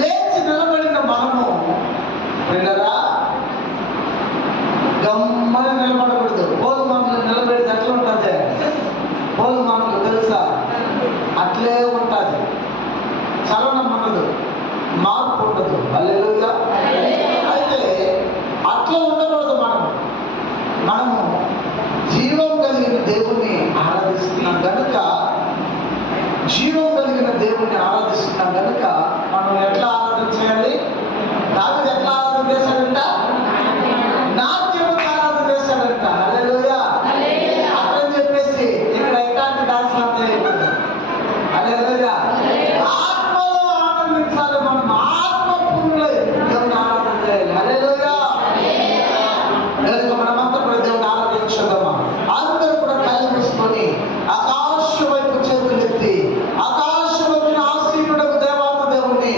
లేచి నిలబడిన మనము పిల్లరా గమ్మని నిలబడకూడదు. పోలు మాటలు నిలబడి ఎట్లా ఉంటుంది? పోలు మాటలు తెలుసా? అట్లే ఉంటుంది. చలనం ఉండదు, మార్పు ఉండదు. హల్లెలూయా. అయితే అట్లా ఉండకూడదు. మనము జీవం కలిగిన దేవుణ్ణి ఆరాధిస్తున్నాం కనుక, జీవం కలిగిన దేవుణ్ణి ఆరాధిస్తున్నాం కనుక మనం ఎట్లా ఆరాధన చేయాలి? దావీదు ఎట్లా ఆరాధన చేశాడంట? నాట్యముగా ఆరాధన చేశాడంట. హల్లెలూయా. అట్లని చెప్పేసి ఇక్కడ ఎట్లాంటి డాన్స్ అంతా అయిపోయింది. హల్లెలూయా. ఆత్మలో ఆనందించాలి. మనం ఆత్మపూర్ణులై దేవుని ఆరాధన చేయాలి. హల్లెలూయా. కనుక మనమంతా కూడా దేవుని ఆరాధించుదామా? అందరూ కూడా కళ్ళు మూసుకొని ఆకాశం వైపు చేతులెత్తి ఆకాశం వచ్చిన ఆసీనుడకు దేవాది దేవుణ్ణి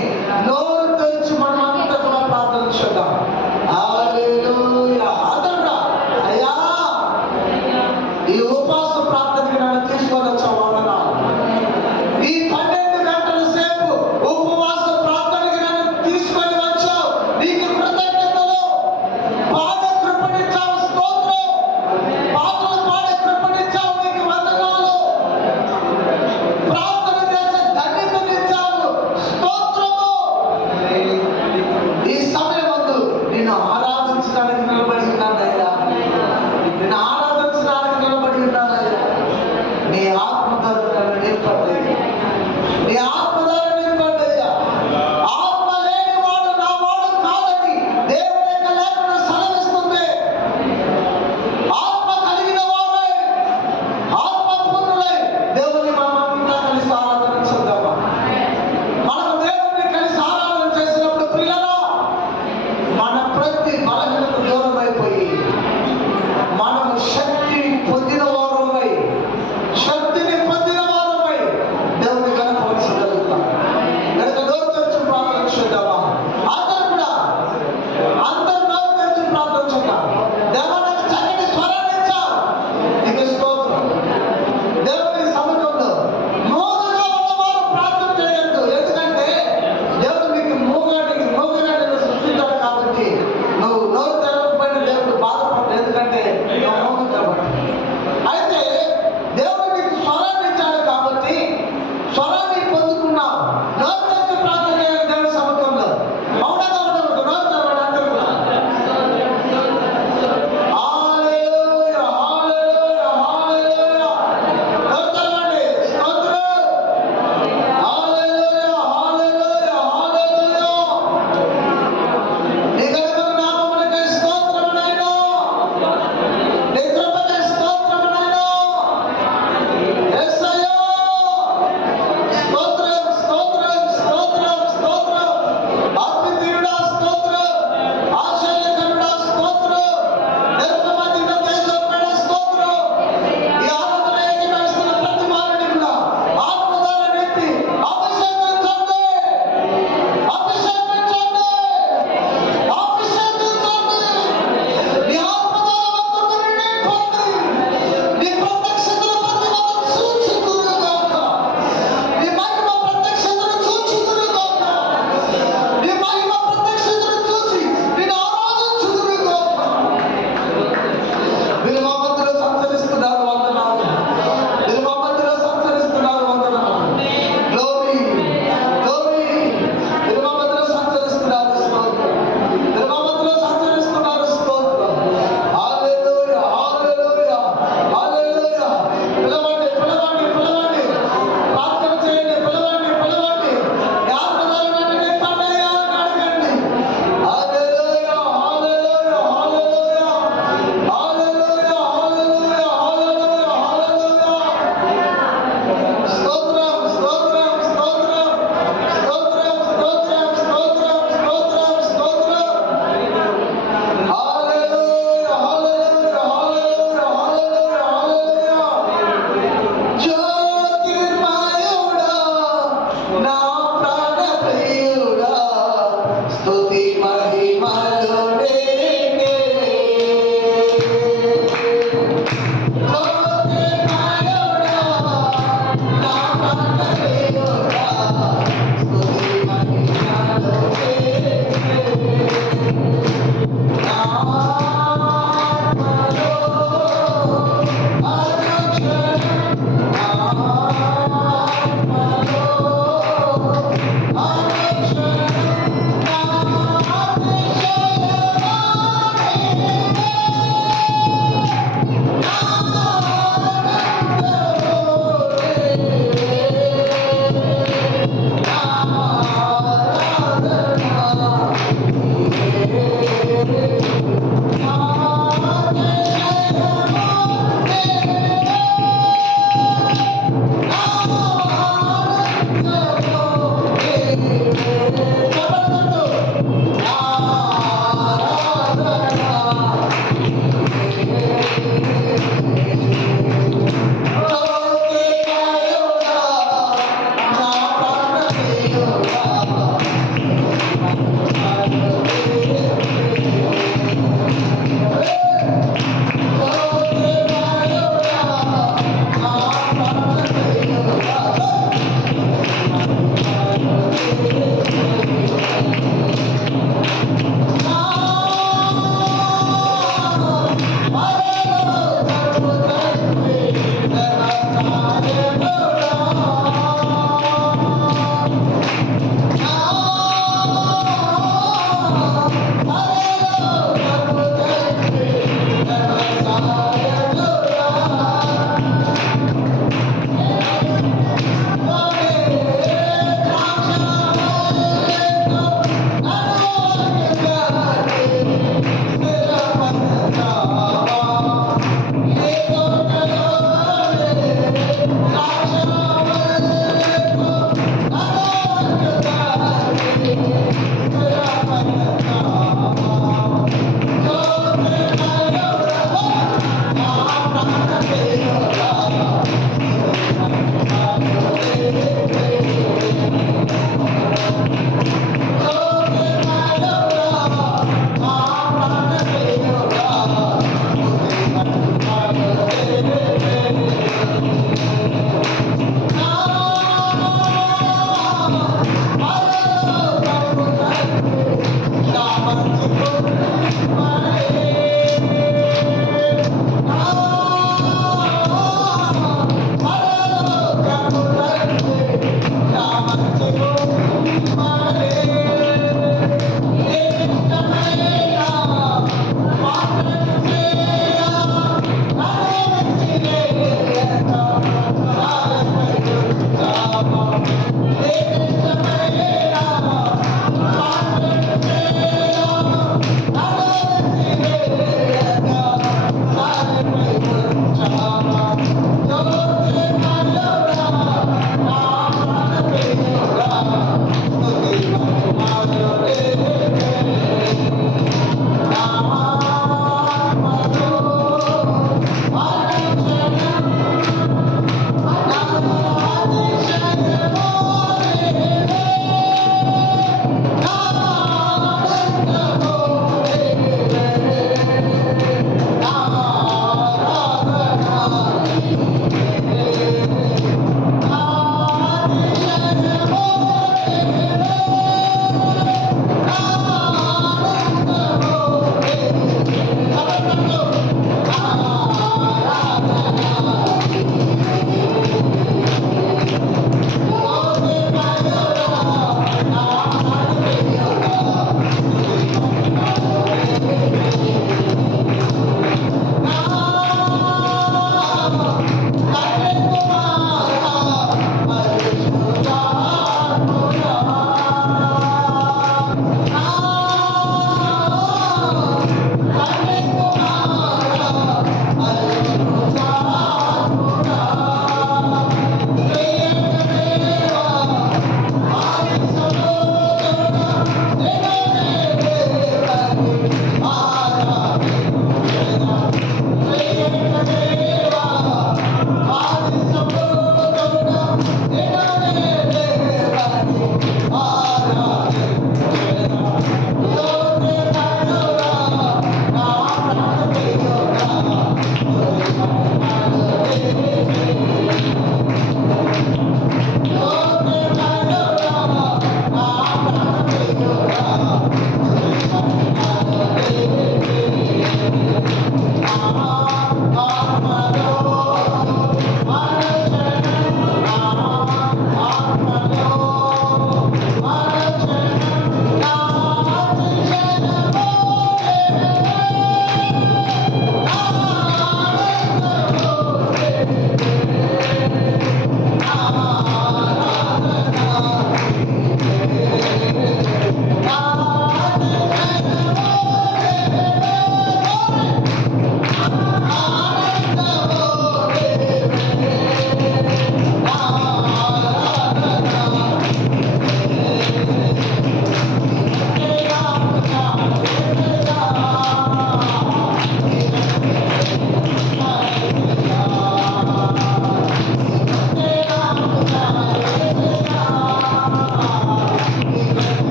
ఆ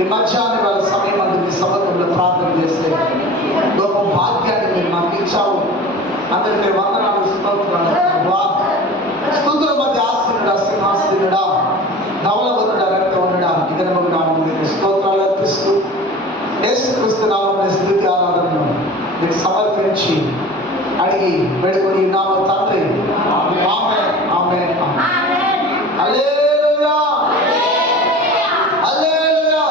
ఈ మధ్యాహ్నం వాళ్ళ సమయం అందుకు సమర్పణలో ప్రార్థన చేస్తే గొప్ప భాగ్యాన్ని మీరు మాకు ఇచ్చావు. అందరికీ వందనాలు, స్తోత్రాలు. స్తుతుల మధ్య ఆశీనుడా, సింహాసనుడా, నవలవనుడా, రక్తవనుడా, ఇదనము నామములకు స్తోత్రాలు అర్పిస్తూ యేసుక్రీస్తు నామమున స్తుతి ఆరాధనను మీకు సమర్పించి అడిగి వేడుకొని నామ తండ్రి. ఆమేన్, ఆమేన్, ఆమేన్. హల్లెలూయా, హల్లెలూయా.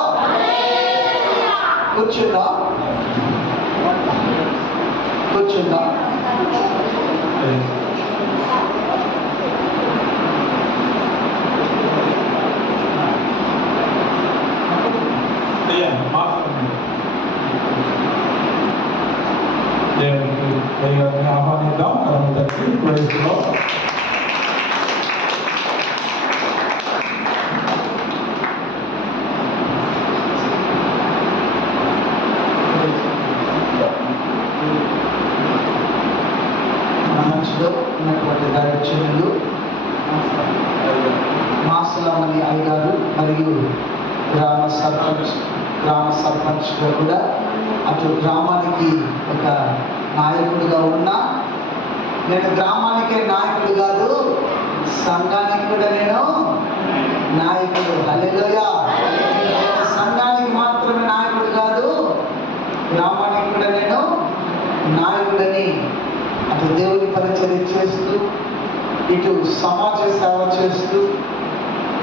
కూర్చుందా, కూర్చుందా. ఆహ్వానిద్దాం. Praise lord. మంచిలో ఉన్నటువంటి దైవజనులు మాసలమణి అయ్యగారు మరియు గ్రామ సర్పంచ్గా కూడా అటు గ్రామానికి ఒక నాయకుడిగా ఉన్న నేను గ్రామానికే నాయకుడు కాదు, సంఘానికి కూడా నేను నాయకుడు. హల్లెలూయా. సంఘానికి మాత్రమే నాయకుడు కాదు, గ్రామానికి కూడా నేను నాయకుడని అటు దేవుని పరిచర్య చేస్తూ ఇటు సమాజ సేవ చేస్తూ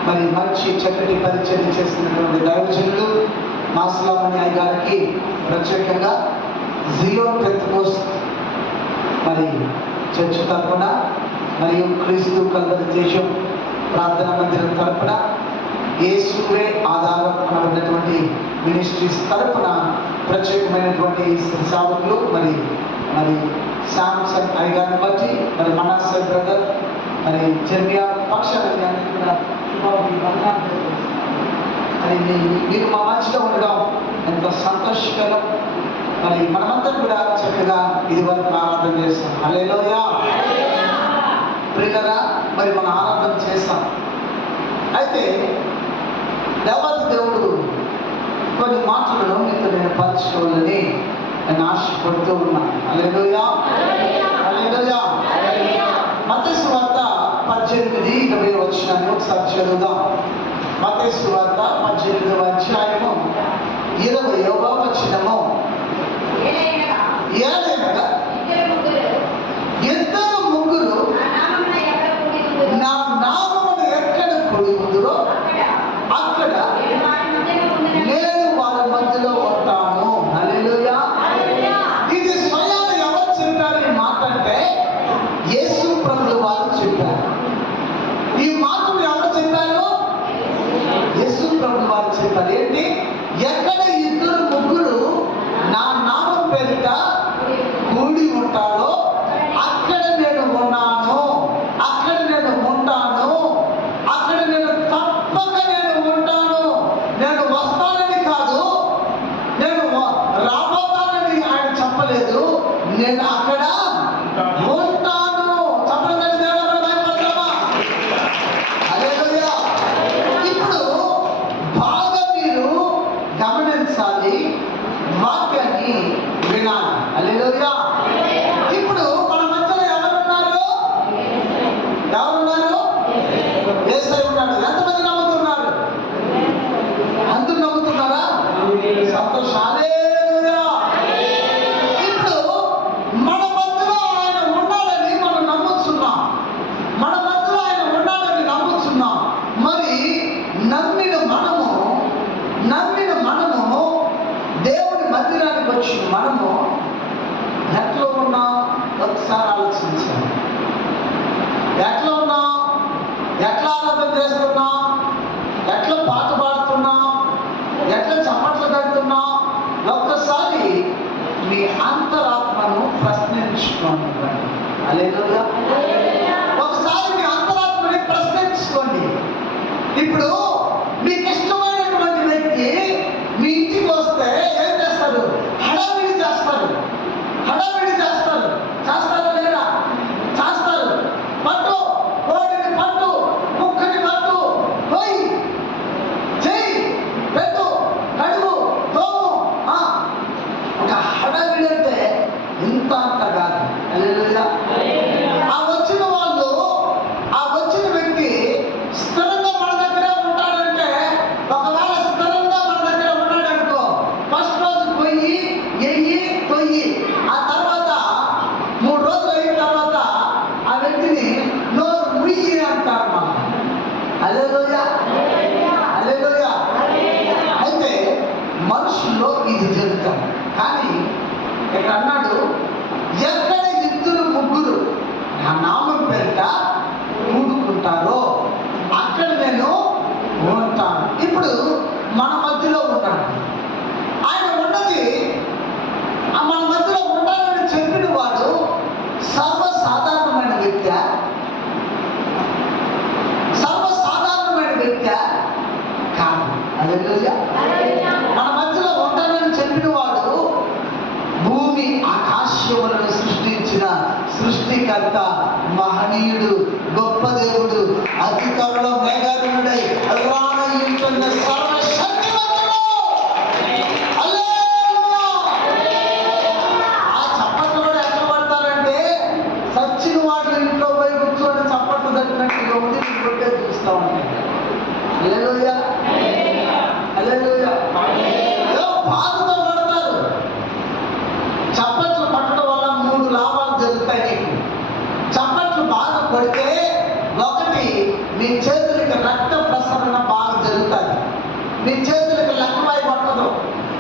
మరి మంచి చక్కటి పరిచర్య చేస్తున్నటువంటి దైవజనులు మాస్లామణి అయ్య గారికి ప్రత్యేకంగా జియోన్ పెంతెకోస్త్ మరి చర్చ్ తరపున మరియు క్రీస్తు కల్వరి దేశం ప్రార్థనా మందిరం తరపున యేసువే ఆధారం ఉన్నటువంటి మినిస్ట్రీస్ తరపున ప్రత్యేకమైనటువంటి సేవకులు మరి శాంసన్ అయ్య గారిని బట్టి మరి మనాసర్ బ్రదర్ మరి జర్మియా పక్షాన్ని కూడా మరి మీరు మా మధ్యలో ఉండడం ఎంతో సంతోషకరం. మరి మనమంతా కూడా చక్కగా ఇది వరకు ఆరాధన చేస్తాం. హల్లెలూయా. ప్రియులారా, మరి మనం ఆరాధన చేస్తాం. అయితే దేవాది దేవుడు కొన్ని మాటలను మీతో నేను పంచుకోవాలని నేను ఆశపడుతూ ఉన్నాను. హల్లెలూయా. హల్లెలూయా. మత్తయి సువార్త 18:20 వచనాన్ని ఒకసారి చదువుదాం. మత్తయి సువార్త 18వ అధ్యాయము 20వ వచనము. ఏలైనగా ఇద్దరు ముగ్గురు నా నామమున ఎక్కడ కూడి ఉందురో అక్కడ నేను వారి మధ్యలో ఉంటాను. హల్లెలూయా. ఇది స్వయాన్ని ఎవరు చెప్పారు ఈ మాట అంటే యేసు ప్రభువు వారు చెప్పారు. ఈ మాటలు ఎవరు చెప్పారు? యేసు ప్రభువు వారు చెప్పారు. ఏంటి? ఎక్కడ ఇద్దరు ముగ్గురు నా నామం పేరిట కూడి ఉంటారో అక్కడ నేను ఉన్నాను, అక్కడ నేను ఉంటాను, అక్కడ నేను తప్పక నేను ఉంటాను. నేను వస్తానని కాదు, నేను రాబోతానని ఆయన చెప్పలేదు, నేను అక్కడ ఉంటాను. చెప్పలేదు దేవుడు భయపడతామా? హల్లెలూయా. ఇప్పుడు బాగా మీరు గమనించాలి, వాక్యాన్ని వినాలి. హల్లెలూయా. ఇప్పుడు మన మధ్యలో ఎవరున్నారు? ఎవరున్నారు? యేసయ్య ఉన్నాడు. ఎంతమంది నమ్ముతున్నారు? అందరూ నమ్ముతున్నారా? సంతోషం. హల్లెలూయా. ఇప్పుడు మన మధ్యలో ఆయన ఉన్నాడని మనం నమ్ముతున్నాం. మన మధ్యలో ఆయన ఉన్నాడని నమ్ముతున్నాం. మరి నమ్మిన మనము దేవుని మందిరానికి వచ్చిన మనము ఎట్లా ఉన్నాం? ఒకసారి ఆలోచించాలి. ఎట్లా ఉన్నాం? ఎట్లా ఆరాధన చేస్తున్నాం? ఎట్లా పాట పాడుతున్నాం? ఎట్లా చప్పట్లు కడుతున్నాం? ఒక్కసారి మీ అంతరాత్మను ప్రశ్నించుకోండి. హల్లెలూయా. ఒకసారి మీ అంతరాత్మని ప్రశ్నించుకోండి. ఇప్పుడు మీకు ఇష్టమైనటువంటి వ్యక్తి మీ ఇంటికి వస్తే ఏం చేస్తారు? హడావిడి చేస్తారు. చేస్తారా లేదా? చేస్తారు. పట్టు, కోడిని పట్టు, కుక్కని పట్టు, పోయి చెయ్యి, పెట్టు, కడుగు, తోము. ఒక హడావిడి అంటే ఇంత అంత కాదు. హల్లెలూయా. ఆ వచ్చిన వ్యక్తి స్థిరంగా మన దగ్గరే ఉంటాడంటే, ఒకవేళ స్థిరంగా మన దగ్గర ఉన్నాడనుకో, ఫస్ట్ రోజు పొయ్యి ఆ తర్వాత 3 రోజులు అయిన తర్వాత ఆ వ్యక్తిని నోరు ముయ్యి అంటారు మనం. హల్లెలూయా. హల్లెలూయా. అయితే మనుషుల్లో ఇది జరుగుతాం. కానీ ఇక్కడ అన్నాడు, ఎక్కడ ఇద్దరు ముగ్గురు నా నామం పేరిట కూడుకుంటారో అక్కడ నేను ఉంటాను. ఇప్పుడు మన మధ్యలో ఉన్నాడు. ఆయన ఉన్నది మన మధ్యలో ఉంటానని చెప్పిన వాడు సర్వసాధారణమైన వ్యక్తి కాదు. హల్లెలూయా. మన మధ్యలో ఉంటానని చెప్పిన వాడు భూమి ఆకాశములను సృష్టించిన సృష్టికర్త, మహనీయుడు, గొప్ప దేవుడు, అతి త్వరలో మేఘారుడై రానయ్యుంటున్న సర్వశక్తిమంతుడు. హల్లెలూయా. ఆ చప్పట్లు కూడా ఎక్కడ పడతారంటే వచ్చిన వాళ్ళు ఇంట్లో పోయి కూర్చొని చప్పట్లు తట్టినట్టుగా ఉంది, కొట్టే చూస్తూ ఉంటాయి. హల్లెలూయా, హల్లెలూయా. ఏదో బాధతో పడతారు. చప్పట్లు పట్టడం వల్ల 3 లాభాలు జరుగుతాయి నీకు. చప్పట్లు బాగా కొడితే ఒకటి, నీ చేతులకి రక్త ప్రసరణ బాగా జరుగుతుంది. నీ చేతులకి లక్కవాయి పట్టదు.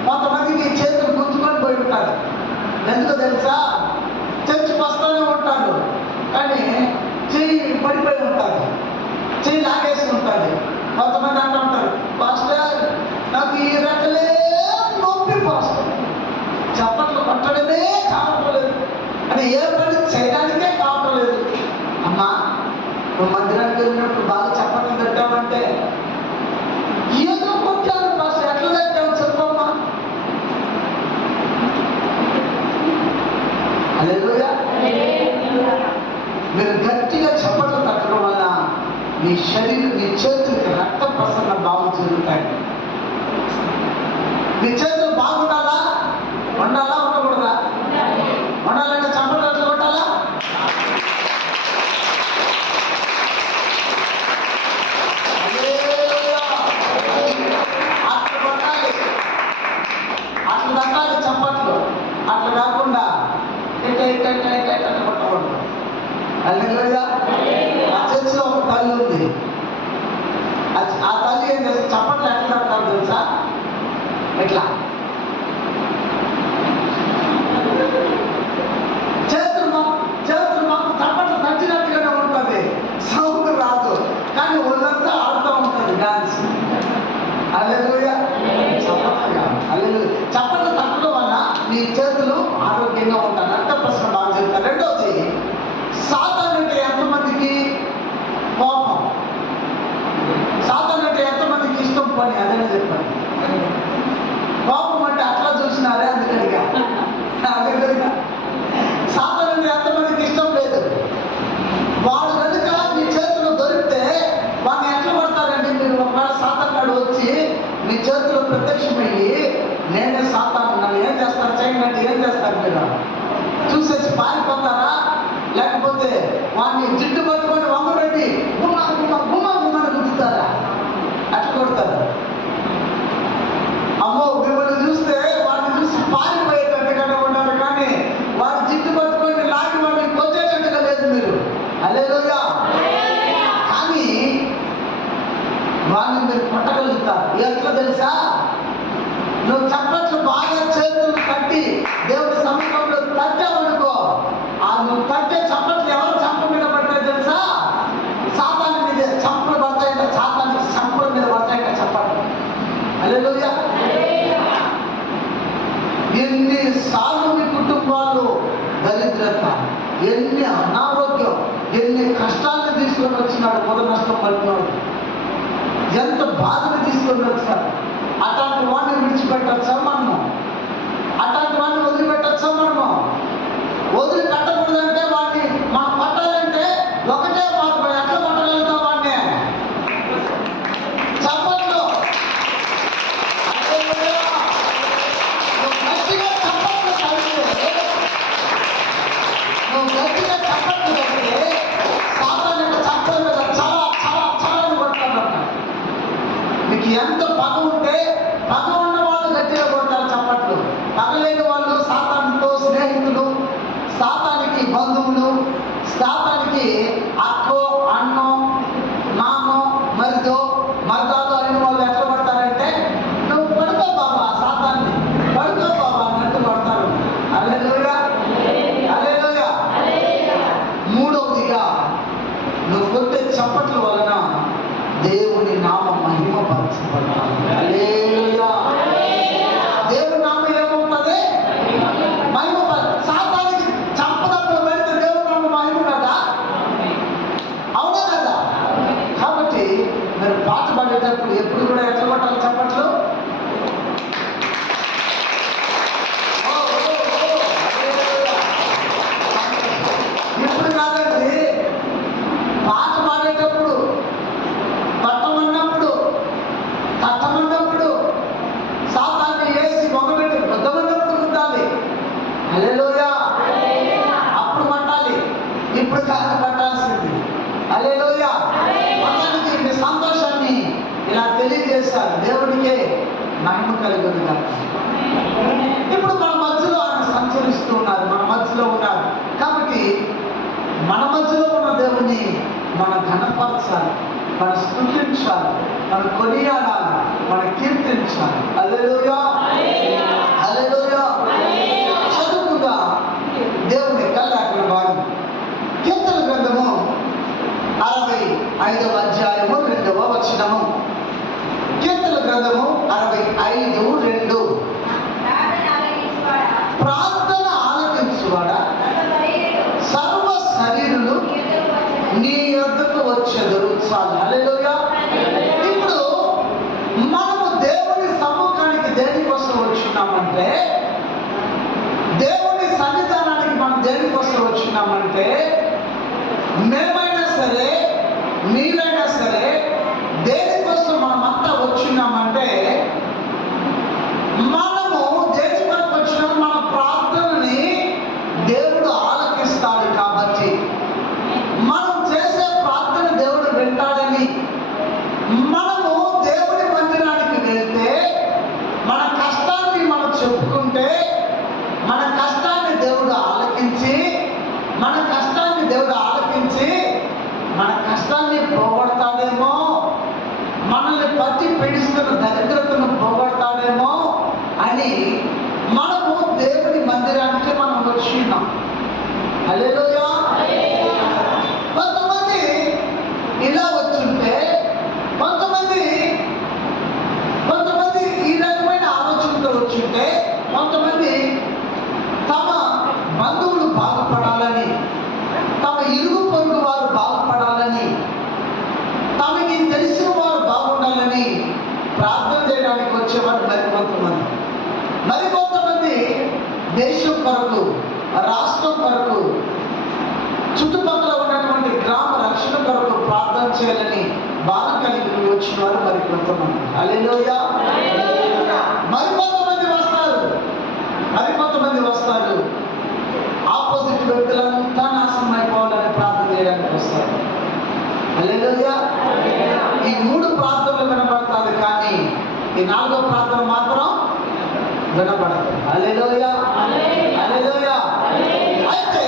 కొంతమందికి చేతులు గుంజుకొని పోయి ఉంటారు. ఎందుకో తెలుసా? చర్చికి వస్తూనే ఉంటాడు కానీ చెయ్యి పడిపోయి ఉంటుంది, చెయ్యి లాగేసి ఉంటుంది. కొంతమంది అంటూ ఉంటారు, పాస్టర్ నాకు ఈ రెక్కలే నొప్పి పాస్టర్, చప్పట్లు కొట్టడమే కావట్లేదు అని ఏ పని చేయడానికే కావట్లేదు. అమ్మా, నువ్వు మందిరానికి వెళ్ళినప్పుడు బాగా చప్పట్లు తట్టావంటే ఏదో కొట్టాను పాస్టర్, ఎట్లా తట్టావు చెప్పమ్మా. హల్లెలూయా. మీరు గట్టిగా చప్పట్లు తట్టడం వల్ల నీ శరీరం, నీ చేతులకి రక్త ప్రసరణ బాగా జరుగుతాయి. నీ చేతులు బాగుండాలా? ఉండాలా? ఉండకూడదా? ఉండాలంటే చప్పట్లు ఎట్లా కొట్టాలా? అట్లా కొట్టాలి, అట్లా తట్టాలి చప్పట్లు. అట్లా కాకుండా కొట్టకూడదు. హల్లెలూయా. ఆ చర్చిలో ఒక తల్లి ఉంది. ఆ తల్లి ఏం చేస్తే చప్పట్లు ఎట్లా తట్టాలి తెలుసా? ఎట్లా చేతులు మాకు చప్పట్లు తట్టినట్టుగానే ఉంటుంది, సౌండ్ రాదు కానీ ఒళ్ళంతా ఆడుతూ ఉంటుంది డాన్స్. హల్లెలూయా. చప్పట్లు తట్టడం వల్ల నీ చేతులు ఆరోగ్యంగా ఉంటాయి, రక్త ప్రసరణ బాగా జరుగుతాయి. రెండవది, సాతాను అంటే ఎంతమందికి కోపం? సాతాను అంటే ఎంతమందికి ఇష్టం పని? అదే చెప్పాను. కోపం అంటే అట్లా చూసినారే అందుకనిగా. సాతాను అంటే ఎంతమందికి ఇష్టం లేదు. వాడు కనుక మీ చేతులు దొరికితే వాడిని ఎట్లా పడతారండి మీరు? ఒకవేళ సాతాను నాడు వచ్చి మీ చేతులు ప్రత్యక్షమయ్యి నేనే సాతాను, నన్ను ఏం చేస్తారు చేయండి, ఏం చేస్తారు? మీరు చూసేసి పారిపోతారా? లేకపోతే వాడిని జిడ్డు పట్టుకొని వంగబెట్టి గుమ్మ గుమ్మ గుమ్మ గుమ్మని గుద్దుతారా? అట్లా కొడతారు. అమ్మో, మిమ్మల్ని చూస్తే వాడిని చూసి పారిపోయేటట్టుగానే ఉన్నారు కానీ వాడి జిడ్డు పట్టుకొని లాగి వాడిని కొట్టేటట్టుగా లేదు మీరు. హల్లెలూయా. కానీ వాడిని మీరు కొట్టగలుగుతారు. ఎట్లా తెలుసా? నువ్వు చప్పట్లు బాగా చేతులు కట్టి దేవుడి సమీపంలో తట్టావనుకో, ఆ నువ్వు తట్టే చప్పట్లు ఎవరు చంప మీద పడతాయి తెలుసా? సాతాను మీద చంపలు పడతాయంట, సాతాను చంపల మీద పడతాయంట చప్పట్లు. హల్లెలూయా. ఎన్నిసార్లు మీ కుటుంబాలు దరిద్రత, ఎన్ని అనారోగ్యం, ఎన్ని కష్టాలను తీసుకొని వచ్చినాడు, పొద నష్టం పడుతున్నాడు, ఎంత బాధను తీసుకొని వచ్చాడు. అట్లాంటి వాడిని విడిచిపెట్టచ్చా మనము? అట్లాంటి వాడిని వదిలిపెట్టచ్చా మనము? వదిలిపెట్టకూడదంటే వాడిని మనం పట్టాలంటే ఒకటే మార్గం. ఎట్లా పట్టగలుగుతాం వాడిని? చప్పట్లు. నువ్వు గట్టిగా చప్పట్లు కలిగితే, నువ్వు గట్టిగా చప్పట్లు కలిగితే సాధారణ చప్పల మీద చాలా చాలా చాలా కొట్టాలన్నమాట. నీకు ఎంత పగ ఉంటే, పగ ఉన్న వాళ్ళు గట్టిగా కొడతారు చప్పట్లు. పగలేని వాళ్ళు సాతానుతో స్నేహితులు, సాతానికి బంధువులు, సాతానికి అక్కో అన్నో మామో మరిదో మరదాలు అయిన వాళ్ళు ఎట్లా కొడతారంటే, నువ్వు పడుకో బాబా, సాతాన్ని పడుకో బాబా అన్నట్టు కొడతారు. హల్లెలూయా, హల్లెలూయా. మూడవదిగా, నువ్వు కొట్టే చప్పట్ల వలన దేవుని నామం మహిమపరచబడాలి. హల్లెలూయా. దేవుని నామం ఏమవుతుంది? సాతానికి చంపదప్పుడు పెడితే దేవుని నామం మహిమ కదా, అవునా కదా? కాబట్టి మీరు పాట పాడేటప్పుడు ఎప్పుడు కూడా ఎట్లా కొట్టాలి చప్పట్లు? ఇప్పుడు కాదండి, పాట పాడేటప్పుడు తట్టమన్నప్పుడు ఇప్పుడు కాదు పట్టాల్సింది. హల్లెలూయా. మొత్తానికి మీ సంతోషాన్ని ఇలా తెలియజేశారు. దేవుడికే మహిమ కలుగును గాక. ఇప్పుడు మన మధ్యలో ఆయన సంచరిస్తూ ఉన్నారు, మన మధ్యలో ఉన్నారు. కాబట్టి మన మధ్యలో ఉన్న దేవుణ్ణి మనం ఘనపరచాలి, మనం స్తుతించాలి, మనం కొనియాడాలి, మనం కీర్తించాలి. హల్లెలూయా, హల్లెలూయా. చదువుగా దేవుని కళ్ళాకుల భాగం కీర్తన గ్రంథము 65వ అధ్యాయము 2వ వచనము. కీర్తన గ్రంథము 65:2. ప్రార్థన ఆలకించువాడా సర్వ శరీరులు నీ యొద్దకు వచ్చెదరు. చాలు. హల్లెలూయా. ఇప్పుడు మనము దేవుని సముఖానికి దేనికోసం వచ్చినామంటే, దేవుని సన్నిధానానికి మనం దేనికోసం వచ్చినామంటే, మేమైనా సరే మీరైనా సరే దేనికోసం మనమంతా వచ్చినామంటే, మనము దేని కొరకు వచ్చినాము? మన ప్రార్థనని దేవుడు ఆలకిస్తాడు కాబట్టి, మనం చేసే ప్రార్థన దేవుడు వింటాడని, మనము దేవుని మందిరానికి వెళ్తే మన కష్టాన్ని మనం చెప్పుకుంటే, మన కష్టాన్ని దేవుడు ఆలకించి, మన కష్టాన్ని దేవుడు ఆలకించి మన కష్టాన్ని పోగొడతాడేమో, మనల్ని పట్టి పీడిస్తున్న దరిద్రతను పోగొడతాడేమో అని మనము దేవుని మందిరానికి మనం వచ్చినాం. హల్లెలూయా. కొంతమంది ఇలా వచ్చుంటే, కొంతమంది ఈ రకమైన ఆలోచనతో వచ్చుంటే, కొంతమంది తమ బంధువులు బాగుపడాలని, తమ ఇరుగు పొరుగు వారు బాగుపడాలని, తమకి తెలిసిన వారు బాగుండాలని ప్రార్థన చేయడానికి వచ్చేవారు మరికొంతమంది దేశం కొరకు, రాష్ట్రం కొరకు, చుట్టుపక్కల ఉన్నటువంటి గ్రామ రక్షణ కొరకు ప్రార్థన చేయాలని బాధ కలిగి వచ్చిన వారు మరికొంతమంది. హల్లెలూయా. మరికొంతమంది వస్తారు ఆపోజిట్ వ్యక్తులంతా నాశనం అయిపోవాలని ప్రార్థన చేయడానికి వస్తారు. హల్లెలూయా. ఈ 3 ప్రార్థనలు వినపడతాది, కానీ ఈ 4వ ప్రార్థన మాత్రం వినపడదు. హల్లెలూయా, హల్లెలూయా. అయితే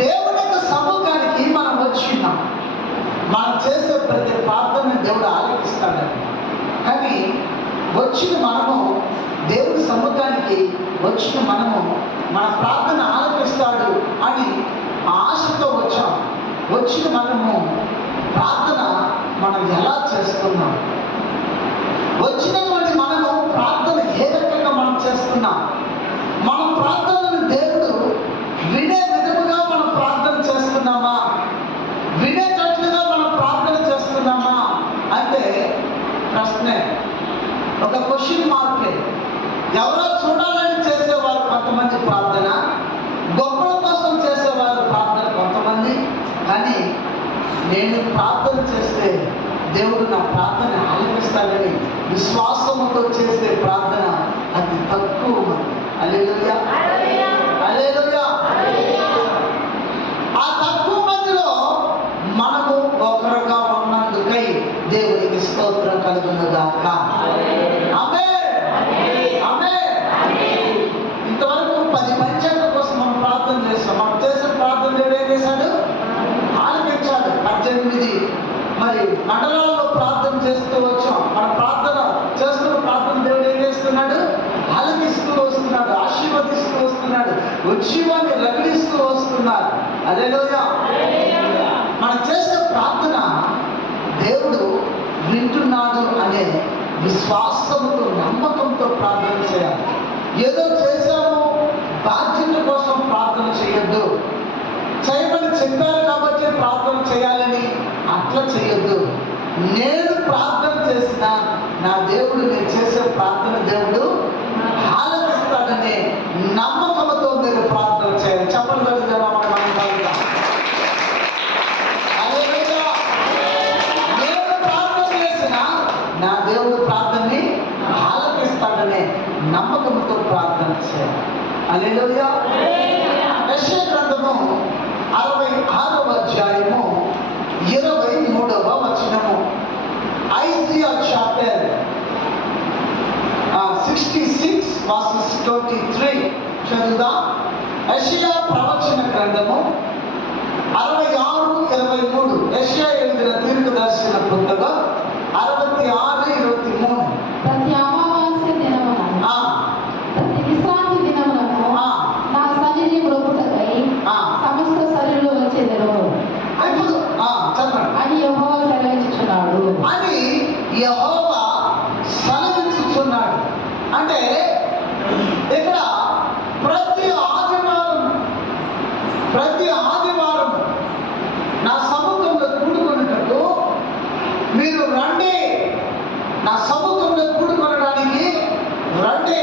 దేవుని యొక్క సముఖానికి మనం వచ్చినాం. మనం చేసే ప్రతి ప్రార్థన దేవుడు ఆలకిస్తాడని, కానీ వచ్చిన మనము దేవుని సముఖానికి వచ్చిన మనము మన ప్రార్థన ఆలకిస్తాడు అని ఆశతో వచ్చాం. వచ్చిన మనము ప్రార్థన మనం ఎలా చేస్తున్నాం? వచ్చినటువంటి మనము ప్రార్థన ఏ రకంగా మనం చేస్తున్నాం? మన ప్రార్థనను దేవుడు వినే విధముగా మనం ప్రార్థన చేస్తున్నామా? వినేటట్లుగా మనం ప్రార్థన చేస్తున్నామా అంటే ప్రశ్నే, ఒక క్వశ్చన్ మార్కే. ఎవరో చూడాలని చేసేవారు కొంతమంది ప్రార్థన, గొప్పల కోసం చేసేవారు ప్రార్థన కొంతమంది. కానీ నేను ప్రార్థన చేస్తే దేవుడు నా ప్రార్థన ఆలకిస్తాడని విశ్వాసముతో చేసే ప్రార్థన అది తక్కువ మంది. హల్లెలూయా, హల్లెలూయా. ఆ తక్కువ మందిలో మనము ఒకరుగా ఉన్నందుకై దేవునికి స్తోత్రం కలుగునుగాక. ఆమేన్, ఆమేన్. ఇంతవరకు 10 పంచాయతీల కోసం మనం ప్రార్థన చేస్తాం. మనం చేసిన ప్రార్థన దేవుడు ఏం చేశాడు? ఆలకించాడు. 18 మరి మండలాల్లో ప్రార్థన చేస్తూ వచ్చాం. మన ప్రార్థన చేస్తున్న ప్రార్థన దేవుడు ఏం చేస్తున్నాడు? ఆలకిస్తూ వస్తున్నాడు, ఆశీర్వదిస్తూ వస్తున్నాడు, ఉజ్జీవాన్ని రగిలిస్తూ వస్తున్నాడు. హల్లెలూయా. మనం చేసే ప్రార్థన దేవుడు వింటున్నాడు అనే విశ్వాసంతో, నమ్మకంతో ప్రార్థన చేయాలి. ఏదో చేశాము బాధ్యత కోసం ప్రార్థన చేయొద్దు. చేయమని చెప్పారు కాబట్టి ప్రార్థన చేయాలని అట్లా చేయొద్దు. నేను ప్రార్థన చేసిన నా దేవుడు, నేను చేసే ప్రార్థన దేవుడు ఆలకిస్తాడనే నమ్మకంతో మీరు ప్రార్థన చేయాలి. చెప్పండి కదా, నేను ప్రార్థన చేసిన నా దేవుడు ప్రార్థనని ఆలకిస్తాడనే నమ్మకంతో ప్రార్థన చేయాలి. హల్లెలూయా. యెషయా గ్రంథము 66 verses 23 చదువుదాం. యెషయా ప్రవచన గ్రంథము 66:23. యెషయా ఎదుర దీర్ఘదర్శన పుస్తకం 66:23. ప్రతి అమావాస్య దినమున ప్రతి విశ్రాంతి దినమునకు నా సన్నిధిలో పుట్టకై సమస్త శరీరంలో వచ్చేదరు ఇప్పుడు చదవండి. అని యెహోవా సెలవిస్తున్నాడు. అని యెహోవా సెలవిస్తున్నాడు. అంటే ఇక్కడ ప్రతి ఆదివారం నా సముద్రంలో కూడుకున్నట్టు మీరు రండి, నా సముద్రంలో కూడుకొనడానికి రండి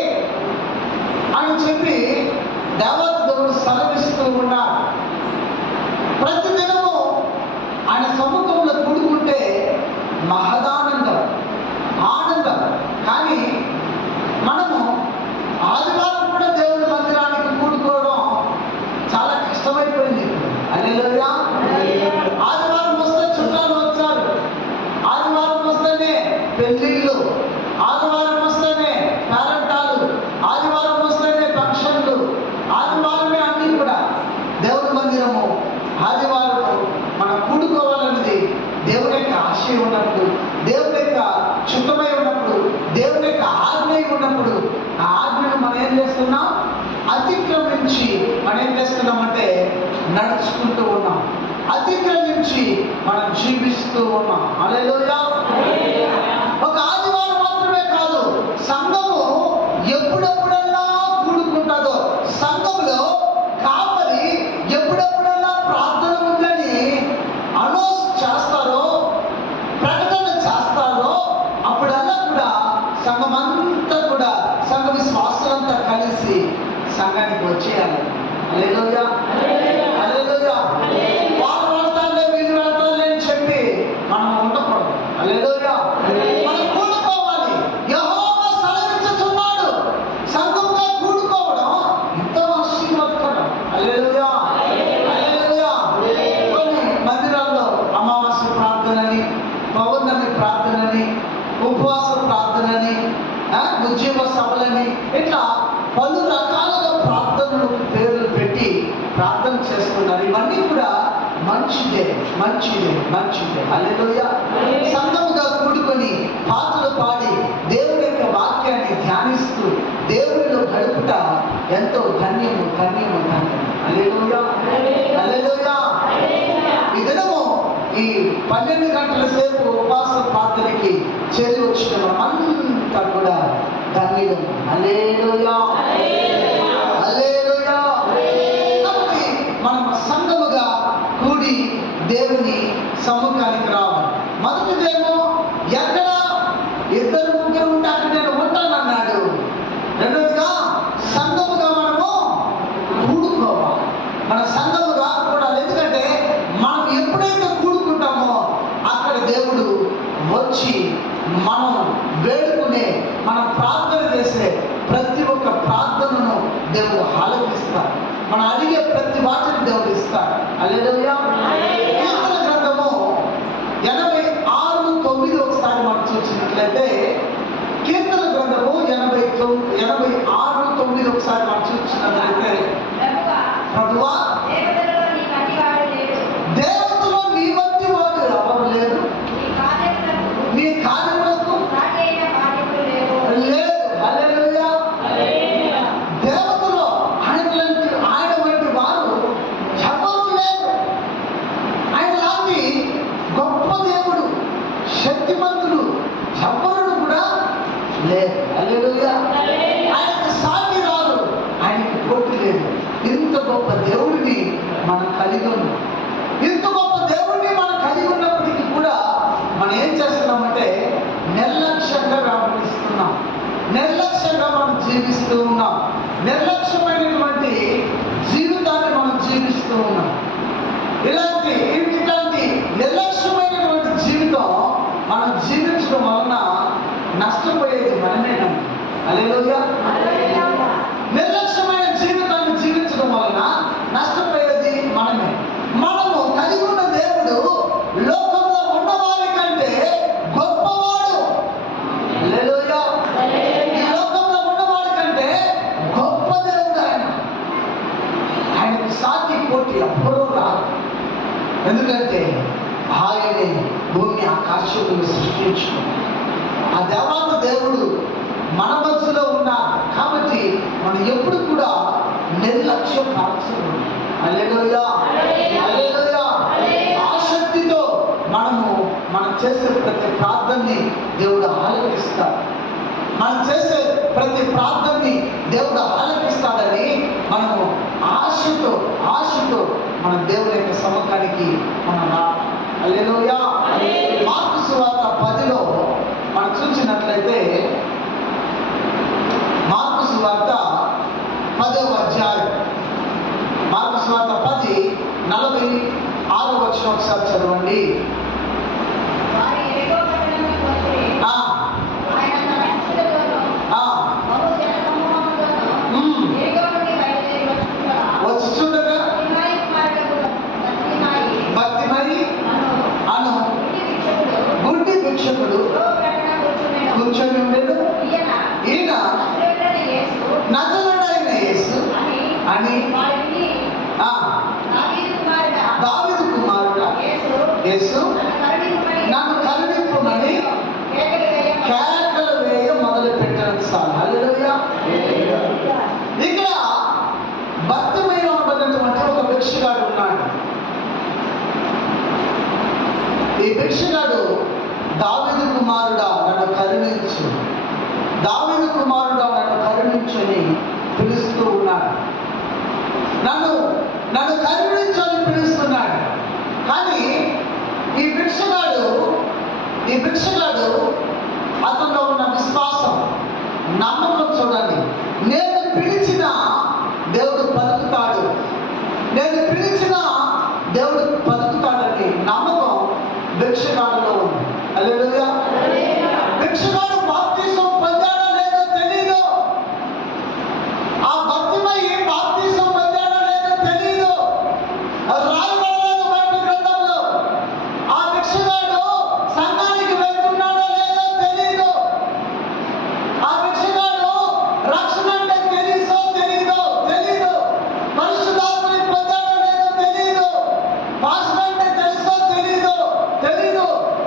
అని చెప్పి దేవదేవుడు సెలవిస్తూ ఉన్నారు. ప్రతిదినము ఆయన సముద్రంలో కూడుకుంటే మహదానందం, ఆనందం. కానీ మనము ఆదివారం కూడా దేవుడి మందిరానికి కూడుకోవడం చాలా కష్టమైపోయింది. హల్లెలూయా. ఆదివారం వస్తే చుట్టాలు వచ్చారు, ఆదివారం వస్తేనే పెళ్ళిళ్ళు, ఆదివారం వస్తేనే పేరంటాలు, ఆదివారం వస్తేనే ఫంక్షన్లు, ఆదివారమే అన్నీ కూడా. దేవుడి మందిరము ఆదివారం మనం కూడుకోవాలన్నది దేవుని యొక్క ఆశయం ఉన్నప్పుడు, దేవుని యొక్క చిత్తమై ఉన్నప్పుడు, దేవుని యొక్క ఆజ్ఞ ఉన్నప్పుడు, ఆ ఆజ్ఞను మనం ఏం చేస్తున్నాం? అతిక్రమించి మనం ఏం చేస్తున్నామంటే నడుచుకుంటూ ఉన్నాం, అతిక్రమించి మనం జీవిస్తూ ఉన్నాం. హల్లెలూయా. ఒక ఆదివారం మాత్రమే కాదు, సంఘము ఎప్పుడెప్పుడల్లా కూడుకుంటుందో, సంఘంలో కాపరి ఎప్పుడెప్పుడల్లా ప్రార్థన ఉందని అనౌన్స్ చేస్తారో, ప్రకటన చేస్తారో, అప్పుడల్లా కూడా సంఘమంతా కూడా సంఘ విశ్వాసులంతా కలిసి సంఘానికి వచ్చేయాలి. హల్లెలూయా. హల్లెలూయా. వాళ్ళు వెళ్తారులే వీళ్ళు వెళ్తారులే అని చెప్పి మనం ఉండకూడదు. హల్లెలూయా. మనం కూడుకోవాలి. యెహోవా సెలవిస్తున్నాడు. సంఘంగా కూడుకోవడం ఎంతో ఆశీర్వాదకరం. హల్లెలూయా. హల్లెలూయా. కొన్ని మందిరాల్లో అమావాస్య ప్రార్థనని, పౌర్ణమి ప్రార్థనని, ఉపవాస ప్రార్థనని, ఉద్యమ సభలని, ఇట్లా పలు రకాలుగా ప్రార్థనలు పేర్లు పెట్టి ప్రార్థన చేస్తున్నారు. ఇవన్నీ కూడా మంచిదే, మంచిదే, మంచిదే. హల్లెలూయా. సంఘముగా కూడుకొని పాటలు పాడి దేవుని యొక్క వాక్యాన్ని ధ్యానిస్తూ దేవునిలో గడుపుట ఎంతో ధన్యము, ధన్యము, ధన్యము. హల్లెలూయా. హల్లెలూయా. ఈ దినము ఈ 12 గంటల సేపు ఉపవాస ప్రార్థనకి చేరి వచ్చిన మనమంతా కూడా ధన్యులు. హల్లెలూయా. హల్లెలూయా. కాబట్టి మనం సంఘముగా కూడి దేవుని సముఖానికి రావాలి. మొదటిదేమో ఎక్కడ ఇద్దరు ముగ్గురు ఉంటే అక్కడ నేను ఉంటానన్నాడు. రెండవదిగా సంఘముగా మనము కూడుకోవాలి. మన సంఘముగా కూడాలి. ఎందుకంటే మనం ఎప్పుడైతే కూడుకుంటామో అక్కడ దేవుడు వచ్చి మనం వేడుకునే, మనం ప్రార్థన చేసే ప్రతి ఒక్క ప్రార్థనను దేవుడు ఆలకిస్తాడు. మనం అడిగే ప్రతి వాటిని దేవుడు ఇస్తాడు. హల్లెలూయా. కీర్తన గ్రంథము 86:9 ఒకసారి మనం చూసినట్లయితే, కీర్తన గ్రంథము 86:9 ఒకసారి మనం చూసినట్లయితే, ప్రభువా దేవతలో నీ వంటి వాడు ఎవరు లేరు, నీ కార్యములకు లేదు. హల్లెలూయా. దేవతలో ఆయన వంటి వారు ఎవరు లేరు. ఆయన లాంటి గొప్ప దేవుడు, శక్తిమంతుడు ఎవరు కూడా లేరు. హల్లెలూయా. ఆయనకు సాటి రాదు, ఆయనకు పోటీ లేదు. ఇంత గొప్ప దేవుడిని మనం కలిగి ఉన్నాం. ఇంత గొప్ప దేవుడిని మనం కలిగి ఉన్నప్పటికీ కూడా మనం ఏం చేస్తున్నామంటే నిర్లక్ష్యంగా వ్యవహరిస్తున్నాం, నిర్లక్ష్యంగా మనం జీవిస్తూ ఉన్నాం, నిర్లక్ష్యమైనటువంటి జీవితాన్ని మనం జీవిస్తూ ఉన్నాం. ఇలాంటి నిర్లక్ష్యమైనటువంటి జీవితం మనం జీవించడం వలన నష్టపోయేది మనమేనండి. హల్లెలూయా. నిర్లక్ష్యమైన జీవితాన్ని జీవించడం వలన నష్టపోయేది మనమే. మనము కలిగి ఉన్న దేవుడు లోకంలో ఉన్నవారి కంటే గొప్పవాడు. హల్లెలూయా. ఈ లోకంలో ఉన్నవాడి కంటే ఎందుకంటే ఆయనే భూమి ఆకాశములను సృష్టించుకున్నాడు. ఆ దేవాత దేవుడు మన మధ్యలో ఉన్నారు కాబట్టి మనం ఎప్పుడు కూడా నిర్లక్ష్యం పరచకూడదు. హల్లెలూయా, హల్లెలూయా. ఆసక్తితో మనం చేసే ప్రతి ప్రార్థనని దేవుడు ఆలకిస్తాడు. మనం చేసే ప్రతి ప్రార్థనని దేవుడు ఆలకిస్తాడని మనము ఆశతో మన దేవుని యొక్క సముఖానికి మనం రావాలి. హల్లెలూయా. మార్కు సువార్త 10లో మనం చూసినట్లయితే మార్కు సువార్త 10వ అధ్యాయం, మార్కు సువార్త 10:46 వచనం ఒకసారి చదవండి. వచ్చి చూడగా భక్తిమయి అను గుడ్డి భిక్షకుడు కూర్చొని ఉండేడు. ఈయన నజరేయుడైన యేసు అని దావీదు కుమారుడా యేసు నన్ను కరుణింపుమని కేకలు వేయ మొదలు పెట్టాను సార్. హల్లెలూయా. ఇక్కడ భక్తిమయం అనబడినటువంటి ఒక భిక్షగాడు ఉన్నాడు. ఈ భిక్షగాడు దావీదు కుమారుడా నన్ను కరుణించు, దావీదు కుమారుడా నన్ను కరుణించు అని పిలుస్తూ ఉన్నాడు. నన్ను కరుణించు అని పిలుస్తున్నాడు. కానీ ఈ భిక్షగాడు అతనిలో ఉన్న విశ్వాసం, నమ్మకం చూడండి. నేను పిలిచిన దేవుడు పలుకుతాడు, నేను పిలిచిన దేవుడు పలుకుతాడని నమ్మకం భిక్షగాడులో ఉంది. హల్లెలూయా. భిక్షగాడు బాప్తిసం పొందాడో లేదో తెలీదు. ఆ భక్తిమయి బాప్తిసం పొందాడో లేదో తెలీదు. రాయబడలేదు బైబిల్ గ్రంథంలో. ఆ భిక్షగాడు సంఘానికి వెళ్తున్నాడో లేదో తెలీదు. ఆ భిక్షగాడు రక్షణ అంటే తెలీదో తెలీదు. పరిశుద్ధాత్మని పొందాడో లేదో తెలీదు. పాస్టర్ అంటే తెలుసో తెలీదు.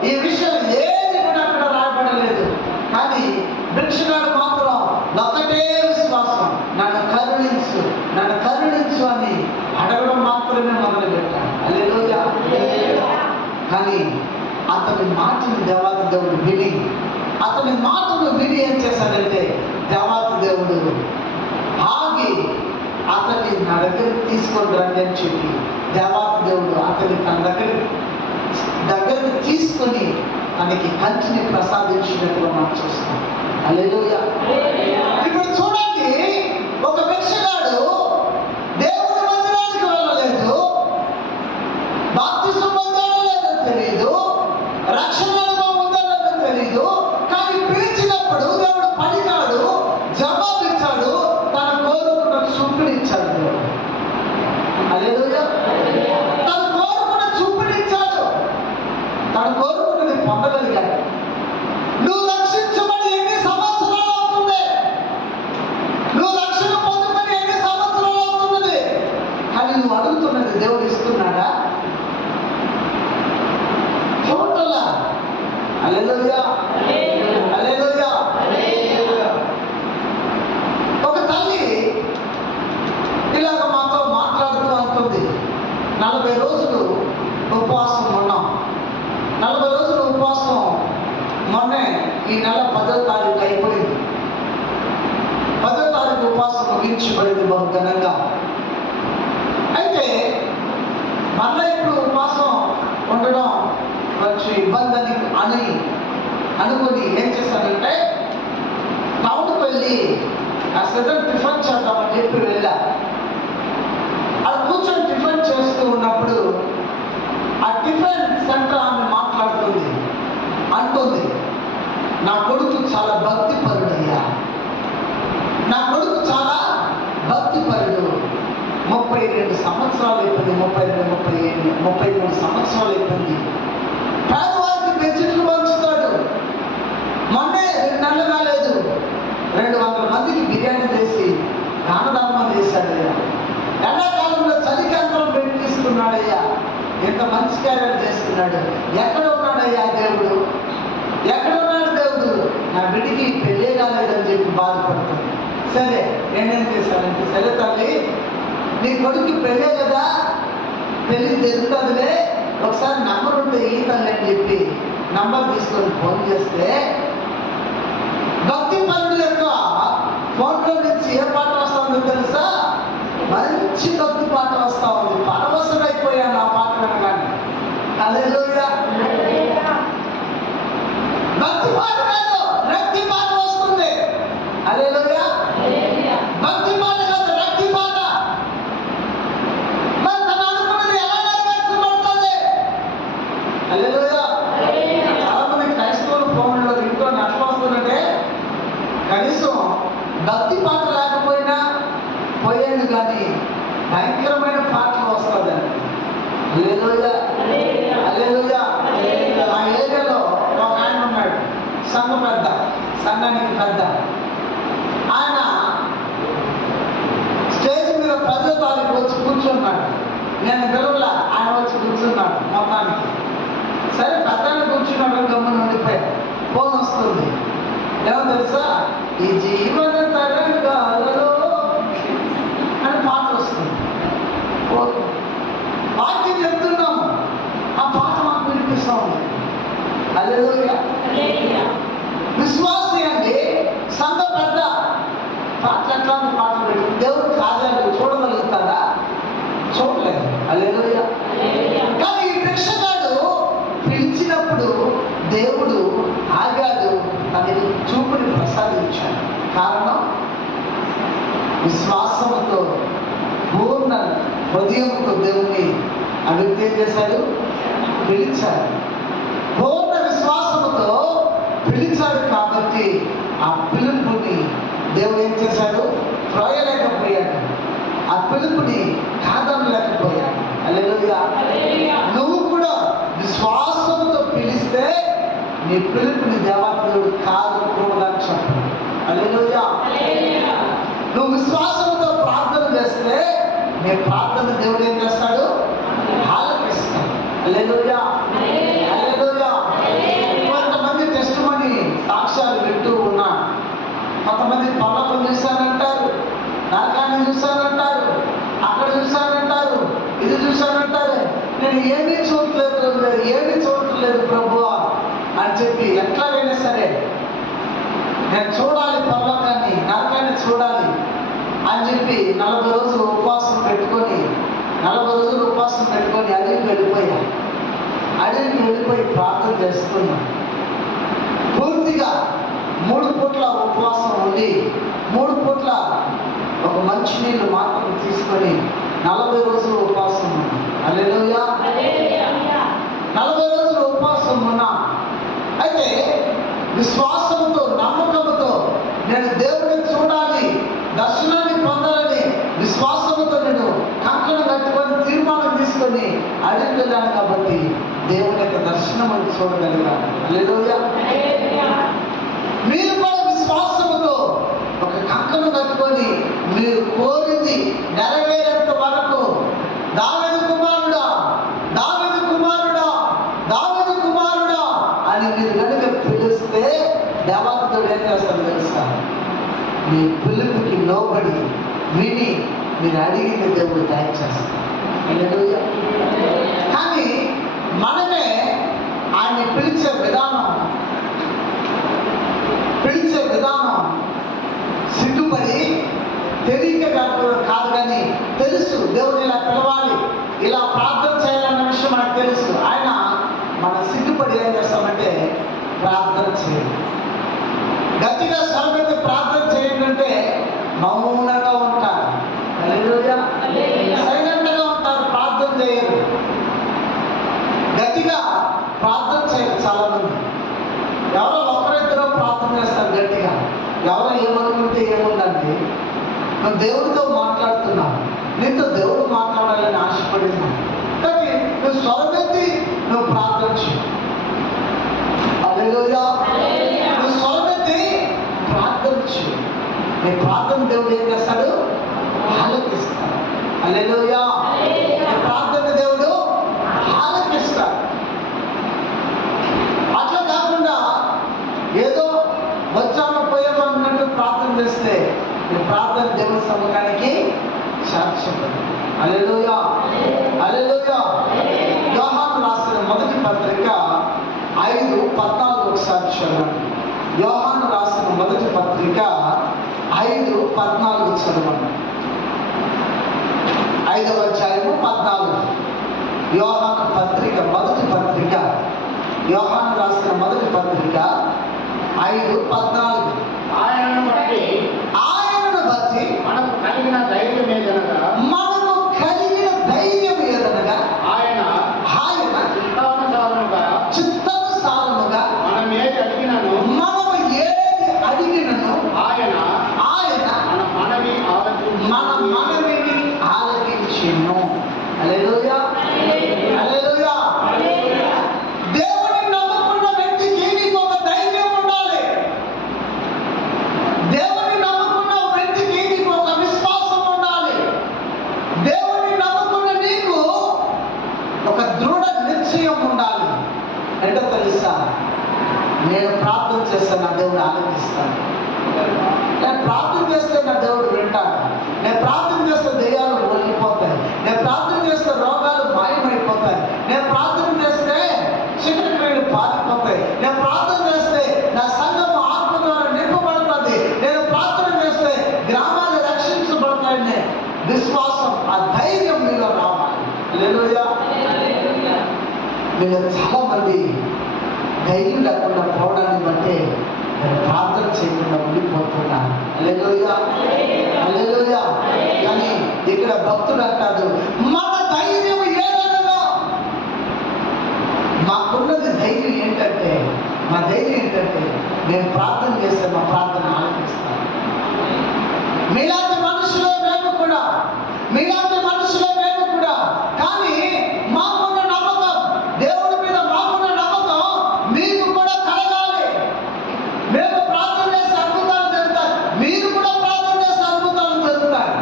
ఈ విషయం ఏది కూడా అక్కడ రాయబడలేదు. కానీ భిక్షగాడు మాత్రం ఒకటే విశ్వాసం, నన్ను కరుణించు అని అడగడం మాత్రమే మొదలుపెట్టాడు. హల్లెలూయా. కానీ అతని మాటను దేవాతి దేవుడు విని ఏం చేశాడంటే దేవాతి దేవుడు ఆగి అతన్ని నా దగ్గరికి తీసుకొని రండి అని చెప్పి దేవాతి దేవుడు అతన్ని తన దగ్గరికి తీసుకొని తనకి కంచిని ప్రసాదించినట్టుగా మనం చూస్తాం. హల్లెలూయా. ఇప్పుడు చూడండి, ఒక భిక్షగాడు దేవుడి మందిరానికి వెళ్ళలేదు, బాప్తిసం పొందాడో లేదో తెలియదు, రక్షణ అనుభవం ఉందో లేదో తెలియదు. కానీ పిలిచినప్పుడు దేవుడు పలికాడు, జవాబిచ్చాడు, తన కోరుకున్న చూపునిచ్చాడు దేవుడు. హల్లెలూయా. తను కోరుకున్న చూపునిచ్చాడు, తను కోరుకున్నది పొందగలిగాడు. నువ్వు రక్షించబడి ఎన్ని సంవత్సరాలు అవుతుంది? నువ్వు రక్షణ పొందుకొని ఎన్ని సంవత్సరాలు అవుతున్నది? కానీ నువ్వు అడుగుతున్నది దేవుడు ఇస్తున్నాడా? చూడలా. హల్లెలూయా, హల్లెలూయా. ఒక తల్లి ఇలాగ మాతో మాట్లాడుతూ అంటుంది, 40 రోజులు ఉపవాసం ఉన్నాం. 40 రోజులు ఉపవాసం మొన్నే ఈ నెల 10వ తారీఖు అయిపోయింది. 10వ తారీఖు ఉపవాసం ముగించబడింది బహు ఘనంగా. అయితే మళ్ళీ ఇప్పుడు ఉపవాసం ఉండడం కొంచెం ఇబ్బంది అనుకుని ఏం చేశానంటే టౌన్కి వెళ్ళి కాస్త టిఫిన్ చేద్దామని చెప్పి వెళ్ళా. అది కూర్చొని టిఫిన్ చేస్తూ ఉన్నప్పుడు ఆ టిఫిన్ సెంటర్ ఆమె అంటుంది, నా కొడుకు చాలా భక్తిపరుడయ్యా, నా కొడుకు చాలా భక్తిపరుడు. 32 సంవత్సరాలు అయిపోయింది, 33 సంవత్సరాలు అయిపోయింది. పేదవారికి బెడ్షీట్లు పంచుతాడు. మొన్నే 2 నెలలు కాలేదు, 200 మందికి బిర్యానీ చేసి దానధర్మం చేశాడయ్యా. ఎండాకాలంలో చలికి యంత్రం పెట్టిస్తున్నాడయ్యా. ఇంత మంచి కార్యాలు చేస్తున్నాడు, ఎక్కడ ఉన్నాడయ్యా దేవుడు, ఎక్కడ ఉన్నాడు దేవుడు, నా బిడ్డకి పెళ్ళే కాలేదని చెప్పి బాధపడుతుంది. సరే నేనేం చేశానంటే, సరే తల్లి నీ కొడుకు పెళ్ళే కదా, పెళ్ళి జరుగుతుందిలే, ఒకసారి నంబర్ ఉంటే ఈ తల్లి అని చెప్పి నంబర్ తీసుకొని ఫోన్ చేస్తే భక్తి పనుల యొక్క ఫోన్లో నుంచి ఏ పాట వస్తుందో తెలుసా? మంచి భక్తి పాట వస్తా ఉంది. పరవశమైపోయాను ఆ పాట వినగానే. హల్లెలూయా. భక్తి పాట కాదు, రక్తి పాట వస్తుంది. హల్లెలూయా. భక్తి పాట కాదు, రక్తి పాట. మరి తను అనుకున్నది ఎలా నెరవేర్చబడుతుంది? హల్లెలూయా. చాలా మంది క్రైస్తవుల ఫోన్లో ఇంట్లో నష్టం వస్తుందంటే కనీసం భక్తి పాట లేకపోయినా పోయాడు, కానీ భయంకరమైన పాటలు వస్తుందండి. హల్లెలూయా. హల్లెలూయా. ఆ ఏరియాలో ఒక ఆయన ఉన్నాడు, సంఘం పెద్ద, సంఘానికి పెద్ద. ఆయన స్టేజ్ మీద ప్రజల తారీఖు వచ్చి కూర్చున్నాడు. నేను పిల్లల ఆయన వచ్చి కూర్చున్నాడు మొత్తానికి. సరే పెద్దాన్ని కూర్చున్నాడు, గమ్మున ఉండిపోయాడు. ఫోన్ వస్తుంది, ఏమో తెలుసా? ఈ జీవన తరంగాలలో అని పాట వస్తుంది. వాక్యం చెప్తున్నాము, ఆ పాట మాకు వినిపిస్తూ ఉంది. హల్లెలూయా. విశ్వాసి అండి, సంఘ పెద్ద, పాటలు ఎట్లాంటి పాటలు పెట్టి దేవుడు కార్యాలు చూడగలుగుతారా? చూడలేదు. హల్లెలూయా. కానీ ఈ భిక్షగాడు పిలిచినప్పుడు దేవుడు ఆగాడు, తనకి చూపుని ప్రసాదించాడు. కారణం విశ్వాసంతో పూర్ణ హృదయంతో దేవుని అడిగితే చేశాడు, పిలిచాడు. పూర్ణ విశ్వాసంతో పిలిచాడు కాబట్టి ఆ పిలుపుని దేవుడు ఏం చేశాడు? త్రోయలేకపోయాడు, ఆ పిలుపుని కాదనలేకపోయాడు. హల్లెలూయా. నువ్వు కూడా విశ్వాసంతో పిలిస్తే నీ పిలుపుని దేవాలయుడు కాదనకూడదని చెప్పాడు. హల్లెలూయా. నువ్వు విశ్వాసంతో ప్రార్థన చేస్తే నీ ప్రార్థన దేవుడు ఏం చేస్తాడు? ఆలకిస్తాడు. హల్లెలూయా. హల్లెలూయా. కొంతమంది టెస్టిమనీ సాక్ష్యాలు వింటూ ఉన్నా, కొంతమంది పర్వతం చూశానంటారు, నరకాన్ని చూశానంటారు, అక్కడ చూశానంటారు, ఇది చూశానంటారు. నేను ఏమీ చూడలేదు ప్రభువా అని చెప్పి ఎట్లాగైనా సరే నేను చూడాలి, పర్వతాన్ని నరకాన్ని చూడాలి అని చెప్పి 40 రోజులు ఉపవాసం పెట్టుకొని అడవికి వెళ్ళిపోయి ప్రార్థన చేస్తున్నాను. పూర్తిగా 3 పూట్ల ఉపవాసం ఉండి 3 పూట్ల ఒక మంచి నీళ్ళు మాత్రం తీసుకొని 40 రోజులు ఉపవాసం ఉన్నా. హల్లెలూయా. 40 రోజులు ఉపవాసం ఉన్నా. అయితే విశ్వాసంతో, నమ్మకంతో నేను దేవుడిని చూడాలి, దర్శనాన్ని పొందాలని విశ్వాసంతో నేను కంకణం కట్టుకొని తీర్మానం తీసుకొని అడిగి వెళ్ళాను కాబట్టి దేవుని యొక్క దర్శనం అని చూడగలిగాను. హల్లెలూయా. మీరు కూడా విశ్వాసంతో ఒక కంకణం కట్టుకొని మీరు కోరింది నెరవేరేంత వరకు దావీదు కుమారుడా, దావీదు కుమారుడా, దావీదు కుమారుడా అని మీరు కనుక పిలిస్తే దేవతడు ఏం చేస్తాడు తెలుసా? మీ పిలుపుకి లోబడి విని మీరు అడిగిన దేవుడు దయ చేస్తాడు. కానీ మనమే ఆయన్ని పిలిచే విధానం సిగ్గుపడి తెలియక కాదు, కానీ తెలుసు దేవుడు ఇలా పిలవాలి, ఇలా ప్రార్థన చేయాలన్న విషయం మనకు తెలుసు. ఆయన మన సిగ్గుపడి ఏం చేస్తామంటే ప్రార్థన చేయాలి. గట్టిగా స్వరమెత్తి ప్రార్థన చేయండి, మౌనంగా ఉంటారు. సైలెంట్గా ఉంటారు, ప్రార్థన చేయరు. గట్టిగా ప్రార్థన చేయరు. చాలా మంది ఎవరో ఒకరిద్దరో ప్రార్థన చేస్తారు గట్టిగా. ఎవరో ఏమనుకుంటే ఏముందండి, నువ్వు దేవుడితో మాట్లాడుతున్నావు, నీతో దేవుడు మాట్లాడాలని ఆశపడినావు, కానీ నువ్వు స్వరమెత్తి నువ్వు ప్రార్థన చేయి. హల్లెలూయా. నువ్వు స్వరమెత్తి ప్రార్థన చేయి. నీ ప్రార్థన దేవుడు ఏం చేస్తాడు? ఆలకిస్తాడు. హల్లెలూయా. నీ ప్రార్థన దేవుడు సముఖానికి సాక్ష్యపడి. హల్లెలూయా, హల్లెలూయా. యోహాను రాసిన మొదటి పత్రిక 5:14 ఒకసారి చదవండి. యోహాను రాసిన మొదటి పత్రిక 5:14 చదవండి. 5వ అధ్యాయము 14. యోహాను పత్రిక మొదటి పత్రిక, యోహాను రాసిన మొదటి పత్రిక 5:14. ఆయనను బట్టి మనకు కలిగిన ధైర్యం ఏదనగా ఆయన చిత్తానుసారముగా మనం ఏది అడిగినను ఆయన మన మనవిని ఆలకించెను. హల్లెలూయా, హల్లెలూయా. దేవుని నమ్ముకున్న వ్యక్తికి నీకు ఒక ధైర్యం ఉండాలి. దేవుని నమ్ముకున్న వ్యక్తికి నీకు ఒక విశ్వాసం ఉండాలి. దేవుని నమ్ముకున్న నీకు ఒక దృఢ నిశ్చయం ఉండాలి. ఏంటో తెలుసా? నేను ప్రార్థన చేస్తే నా దేవుడు ఆనందిస్తాడు. నేను ప్రార్థన చేస్తే నా దేవుడు వింటాడు. నేను ప్రార్థన చేస్తే దెయ్యాలు వదిలిపోతాయి. నేను ప్రార్థన చేస్తే రోగాలు మాయమైపోతాయి. నేను ప్రార్థన చేస్తే చీకటి పారిపోతాయి. నేను ప్రార్థన చేస్తే నా సంఘం ఆత్మ ద్వారా నింపబడుతుంది. నేను ప్రార్థన చేస్తే గ్రామాలు రక్షించబడతాయనే విశ్వాసం, ఆ ధైర్యం మీలో రావాలి. హల్లెలూయా. మీలో చాలా మంది ధైర్యం లేకుండా పోవడాన్ని బట్టి నేను ప్రార్థన చేయకుండా ఉండిపోతున్నాను. హల్లెలూయా, హల్లెలూయా. కానీ ఇక్కడ భక్తుడు అంటాడు, మన ధైర్యం ఏదనగా, మాకున్నది ధైర్యం ఏంటంటే, మా ధైర్యం ఏంటంటే మేము ప్రార్థన చేస్తే మా ప్రార్థన ఆలకిస్తాం. మీలాంటి మనుషులే మేము కూడా, మీలాంటి మనుషులే మేము కూడా. కానీ మాకున్న నమ్మకం, దేవుడి మీద మాకున్న నమ్మకం మీకు కూడా కలగాలి. మేము ప్రార్థన చేస్తే అద్భుతాలు జరుగుతాయి, మీరు కూడా ప్రార్థన చేస్తే అద్భుతాలు జరుగుతాయి.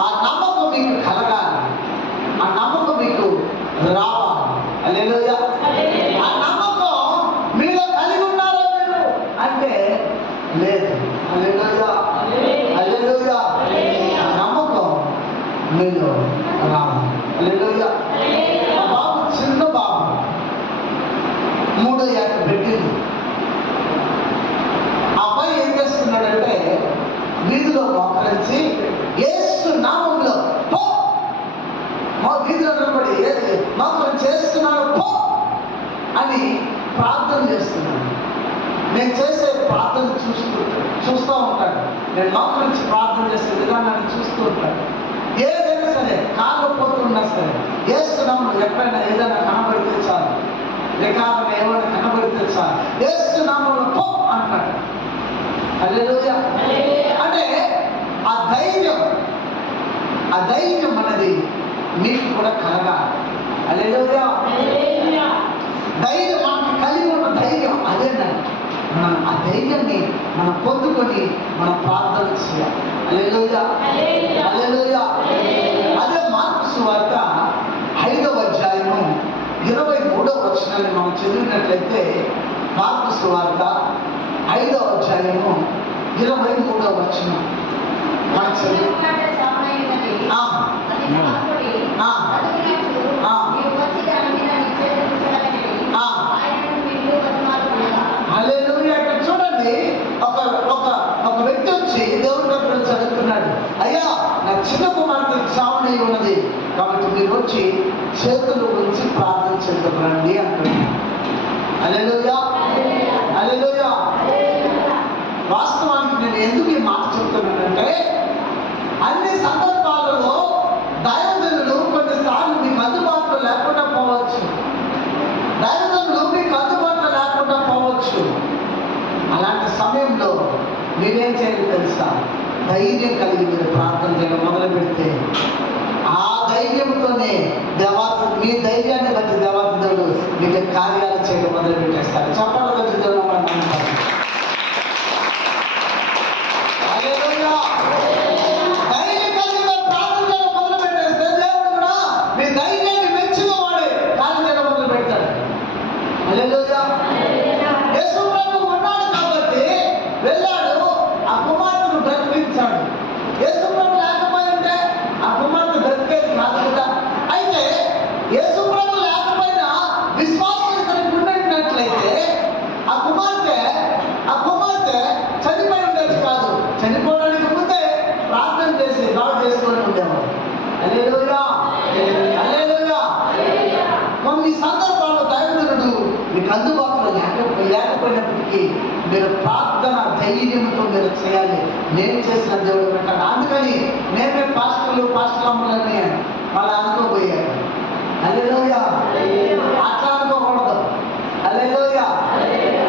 ఆ నమ్మకం మీకు కలగాలి, ఆ నమ్మకం మీకు రావాలి. హల్లెలూయా. ఆ నమ్మకం మీలో కలిగి ఉన్నారా మీరు అంటే లేదు. హల్లెలూయా, హల్లెలూయా. ఆ నమ్మకం మీలో రావాలి. హల్లెలూయా. ఆ బాబు చిన్న బాబు 3 ఏళ్ళ పెట్టింది. ఆ అబ్బాయి ఏం చేస్తున్నాడంటే వీధిలో మోకరించి యేసు నామంలో పో, మా వీధిలో నిలబడి మోకరించి చేస్తున్నాడు పో అని ప్రార్థన చేస్తున్నాడు. నేను చేసే ప్రార్థన చూస్తూ ఉంటాడు. నేను మోకరించి ప్రార్థన చేసే విధానాన్ని చూస్తూ ఉంటాడు. ఏదైనా సరే కాళ్ళు పోతున్నా సరే యేసు నామంలో ఎక్కడైనా ఏదైనా కనబడితే చాలు, రికార్డు ఏమైనా కనబడితే చాలు యేసు నామంలో పో అంటాడు. హల్లెలూయా. అంటే ఆ ధైర్యం అనేది మీకు కూడా కలగాలి. హల్లెలూయా. ధైర్యం మనకు కలిగి ఉన్న ధైర్యం అదేనండి. మనం ఆ ధైర్యాన్ని మనం పొందుకొని మనం ప్రార్థన చేయాలి. హల్లెలూయా, హల్లెలూయా. అదే మార్కు సువార్త 5వ అధ్యాయము 23వ వచనాన్ని మనం చదివినట్లయితే, మార్కు సువార్త 5వ అధ్యాయము 23వ వచనం మనం చదివి హల్లెలూయా. ఇక్కడ చూడండి, ఒక వ్యక్తి వచ్చి దేవుడి దగ్గర చదువుతున్నాడు. అయ్యా, నా చిన్న కుమార్తె చావుని ఉన్నది, కాబట్టి మీరు వచ్చి చేతులు ఉంచి ప్రార్థన చేద్దామండి అంటున్నాడు. హల్లెలూయా, హల్లెలూయా. వాస్తవానికి నేను ఎందుకు ఈ మాట చెప్తున్నానంటే, అన్ని సందర్భాలలో దైవజనులు కొన్నిసార్లు మీకు అందుబాటులో లేకుండా పోవచ్చు. దైవజనులు మీకు అందుబాటులో లేకుండా పోవచ్చు. అలాంటి సమయంలో మీరేం చేయాలి తెలుసా? ధైర్యం కలిగి మీరు ప్రార్థన చేయడం మొదలు పెడితే ఆ ధైర్యంతోనే మీ ధైర్యాన్ని బట్టి దేవాదేవుడు మీకు కార్యాలు చేయడం మొదలు పెట్టేస్తారు. చెప్పాలి బట్టి దేవుడు అంటారు. ధైర్యం కలిగి మీరు ప్రార్థన చేయడం మొదలు పెట్టేస్తే దేవుడు కూడా మీ ధైర్యాన్ని మెచ్చిన వాడే కార్యం చేయడం మొదలు పెడతాడు. హల్లెలూయా. యేసు ప్రభు ఉన్నాడు కాబట్టి వెళ్ళాడు, ఆ కుమార్తెను కొన్ని సందర్భాల్లో దైవజనుడు మీకు అందుబాటులో లేకపోయినప్పటికీ మీరు ప్రార్థన ధైర్యంతో మీరు చేయాలి. నేను చేసిన దేవుడు పెట్టాను. అందుకని నేనే పాస్టర్లు అమ్మలని వాళ్ళు అనుకోబోయారు. హల్లెలూయా. అట్లా అనుకోకూడదు. హల్లెలూయా.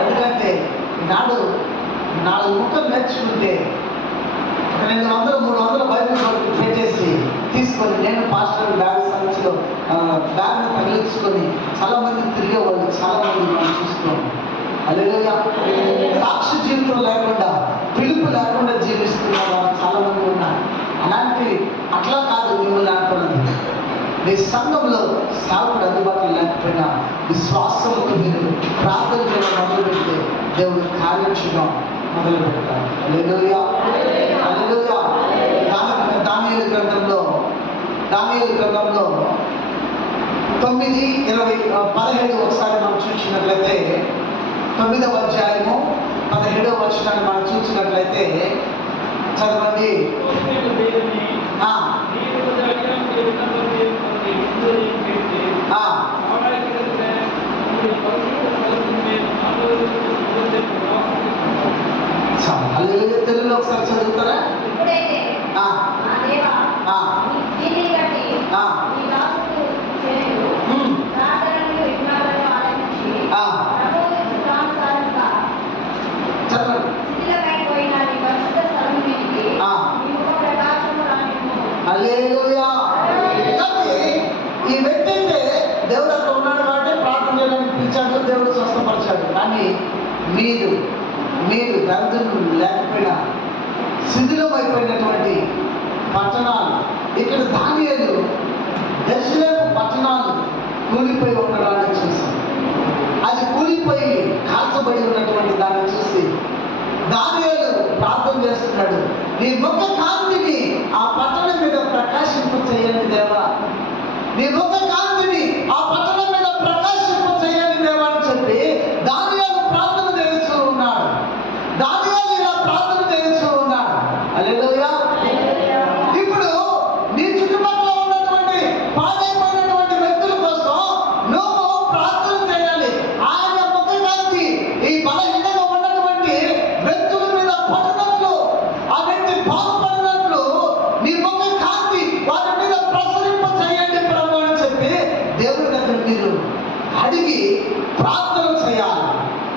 ఎందుకంటే నాడు 4 ముక్కలు నేర్చుకుంటే 200-300 బైబిల్ పెట్టేసి తీసుకొని నేను పాస్టర్ బ్యాగ్ సంచిలో బ్యాగ్ను తగిలించుకొని చాలా మంది తిరిగేవాళ్ళు, చాలా మంది మనం చూస్తున్నాం. హల్లెలూయా. సాక్షి జీవితం లేకుండా, పిలుపు లేకుండా జీవిస్తున్న వాళ్ళు చాలా మంది ఉన్నారు. అట్లా కాదు మిమ్మల్ని అనుకున్నది. మీ సంఘంలో సేవకుడు అందుబాటులో లేకపోయినా విశ్వాసంతో మీరు ప్రార్థన చేయడం మొదలు పెడితే దేవుడు కార్యం చేయడం మొదలు పెడతారు. హల్లెలూయా. హల్లెలూయా. దానియేలు గ్రంథంలో 9:17 ఒకసారి మనం చూసినట్లయితే 9వ అధ్యాయము 17వ వచనాన్ని మనం చూసినట్లయితే చదవండి. తెలుగులో ఒకసారి చదువుతారా? హల్లెలూయా. ఈ వ్యక్తి అయితే దేవుడు అక్కడ ఉన్నాడు కాబట్టి ప్రార్థన చేయడానికి పిలిచాడు, దేవుడు స్వస్థపరిచాడు. కానీ మీరు దరిద్రులు లేకపోయినా శిథిలం అయిపోయినటువంటి పట్టణాలు, ఇక్కడ దానియేలు యెరూషలేము పట్టణాలు కూలిపోయి ఉండడాన్ని చూసి, అది కూలిపోయి కాల్చబడి ఉన్నటువంటి దాన్ని చూసి దానియేలు ప్రార్థన చేస్తున్నాడు. నీ ముఖ కాంతిని ఆ పట్టణం మీద ప్రకాశింప చేయండి దేవా, నీ ముఖ కాంతిని ఆ పట్టణం మీద ప్రకాశింప చేయండి దేవా అని చెప్పి దానియేలు ప్రార్థన చేస్తూ ఉన్నాడు. దానియేలు ఇలా ప్రార్థన చేస్తూ ఉన్నాడు. హల్లెలూయా. ఇప్పుడు నీ చుట్టుపక్కల ఉన్నటువంటి పాడైపోయినటువంటి వ్యక్తుల కోసం నువ్వు ప్రార్థన చేయాలి. ఆయన ముఖ కాంతి ఈ బలహీనంగా ఉన్నటువంటి వ్యక్తుల మీద పడినట్లు, ఆ వ్యక్తి బాగుపడినట్లు నీ ముఖ కాంతి వారి మీద ప్రసరింప చేయండి ప్రభు అని చెప్పి దేవుడి దగ్గర మీరు అడిగి ప్రార్థన చేయాలి.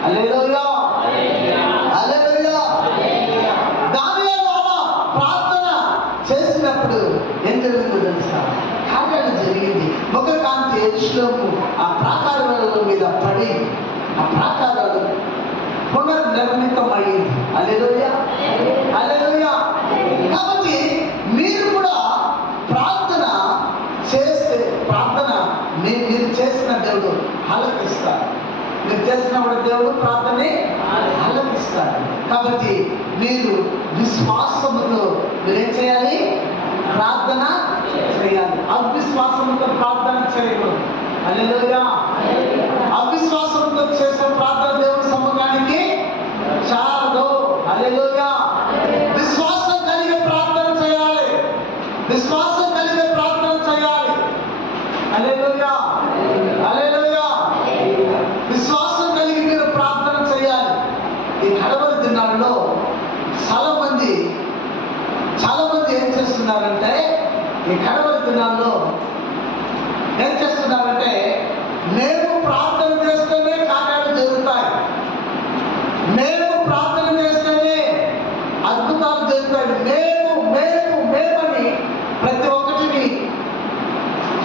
హల్లెలూయా. హల్లెలూయా. దానియేలు అలా ప్రార్థన చేసినప్పుడు ఏం జరిగిందో తెలుసా? కార్యాలు జరిగింది. ముఖ కాంతి యెరూషలేము ఆ ప్రాకారాల మీద పడి ఆ ప్రాకారాలు పునర్నిర్మితం అయ్యింది. హల్లెలూయా. హల్లెలూయా. కాబట్టి మీరు కూడా ప్రార్థన చేస్తే మీరు చేసిన దేవుడు ఆలకిస్తాడు. మీరు చేసినప్పుడు దేవుడు ప్రార్థనే ఆలకిస్తాడు. కాబట్టి మీరు విశ్వాసముతో మీరేం చేయాలి? ప్రార్థన చేయాలి. అవిశ్వాసంతో ప్రార్థన చేయకూడదు. హల్లెలూయా. అవిశ్వాసంతో చేసే ప్రార్థన దేవుని సముఖానికి చాలదు. హల్లెలూయా. విశ్వాసం కలిగే ప్రార్థన చేయాలి. విశ్వాసం కలిగే ప్రార్థన చేయాలి. హల్లెలూయా. హల్లెలూయా. విశ్వాసం కలిగి మీరు ప్రార్థన చేయాలి. ఈ కడవరి దినాల్లో చాలా మంది ఏం చేస్తున్నారంటే, ఈ కడవరి దినాల్లో ఏం చేస్తున్నారంటే, మేము ప్రార్థన చేస్తేనే కార్యాలు జరుగుతాయి, మేము ప్రార్థన చేస్తేనే అద్భుతాలు జరుగుతాయి, మేమని ప్రతి ఒక్కటిని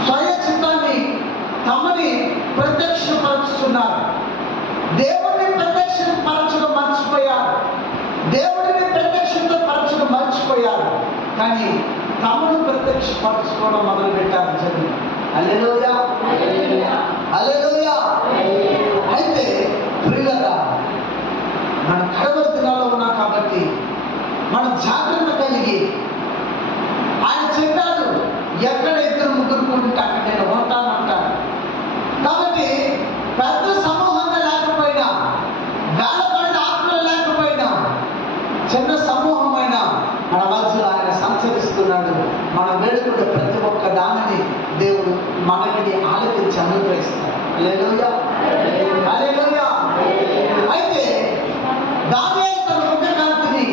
స్వయ చిత్తాన్ని తమని ప్రత్యక్షపరుచుతున్నారు. దేవుడిని ప్రత్యక్షపరచడం మర్చిపోయారు. కానీ తమను ప్రత్యక్షపరచుకోవడం మొదలు పెట్టారు జనం. హల్లెలూయా. హల్లెలూయా. అయితే ప్రియులారా, మన కడవరి దినాల్లో ఉన్నాం కాబట్టి మనం జాగ్రత్త కలిగి, ఆయన చెప్పాడు ఎక్కడ 2-3 కూడుంటే అక్కడ నేను ఉంటానంటాను. కాబట్టి పెద్ద సమూహంగా లేకపోయినా, వేలపడిన ఆత్మలు లేకపోయినా, చిన్న సమూహమైన మన మధ్యలో ఆయన సంచరిస్తున్నాడు. మనం వేడుకుంటే ప్రతి ఒక్క దానిని దేవుడు మనల్ని ఆలకించి అనుగ్రహించాడు. హల్లెలూయా హల్లెలూయా. అయితే దానియేలు తన ముఖ కాంతిని,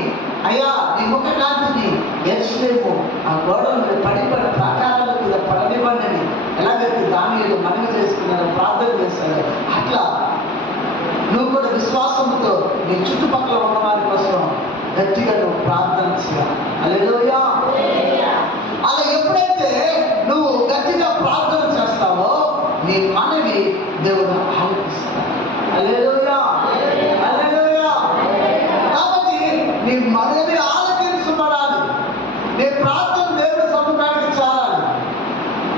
అయ్యా నీ ముఖ కాంతిని యెరూషలేము ఆ గోడల మీద పడిపడి ప్రాకారాల మీద పడనివ్వండి అని ఎలాగైతే దానియేలు మనవి చేసుకున్నాడు, ప్రార్థన చేశాడు, అట్లా నువ్వు కూడా విశ్వాసంతో నీ చుట్టుపక్కల ఉన్న వారి కోసం గట్టిగా నువ్వు ప్రార్థన చేయాలి. హల్లెలూయా. అలా ఎప్పుడైతే నువ్వు గట్టిగా ప్రార్థన చేస్తావో నీ మనవి దేవుడు ఆలకిస్తాడు. హల్లెలూయా హల్లెలూయా. కాబట్టి నీ మనవి ఆలకించబడాలి, నీ ప్రార్థన దేవుడి సముఖానికి చేరాలి,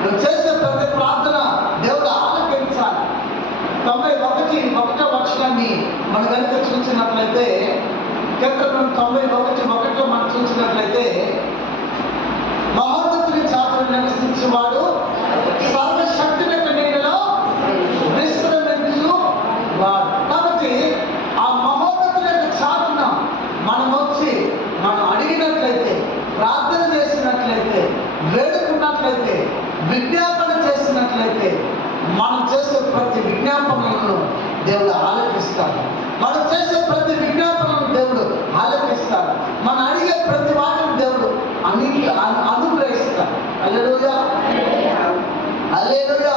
నువ్వు చేసే ప్రతి ప్రార్థన దేవుడు ఆలకించాలి. 91 వచనాన్ని మనం కనుక చూసినట్లయితే, కీర్తన 91:1 మనం చూసినట్లయితే, మహోన్నతుని చాటును నివసించేవాడు సర్వశక్తుని యొక్క నీడలో విశ్రమించువాడు. కాబట్టి ఆ మహోన్నతుని యొక్క చాటున మనం వచ్చి మనం అడిగినట్లయితే, ప్రార్థన చేసినట్లయితే, వేడుకున్నట్లయితే, విజ్ఞాపన చేసినట్లయితే, మనం చేసే ప్రతి విజ్ఞాపనలను దేవుడు ఆలకిస్తాడు. మనం చేసే ప్రతి విజ్ఞాపనను దేవుడు ఆలకిస్తాడు. మనం అడిగే ప్రతి వాటిని దేవుడు అనుగ్రహిస్తాడు. హల్లెలూయా హల్లెలూయా.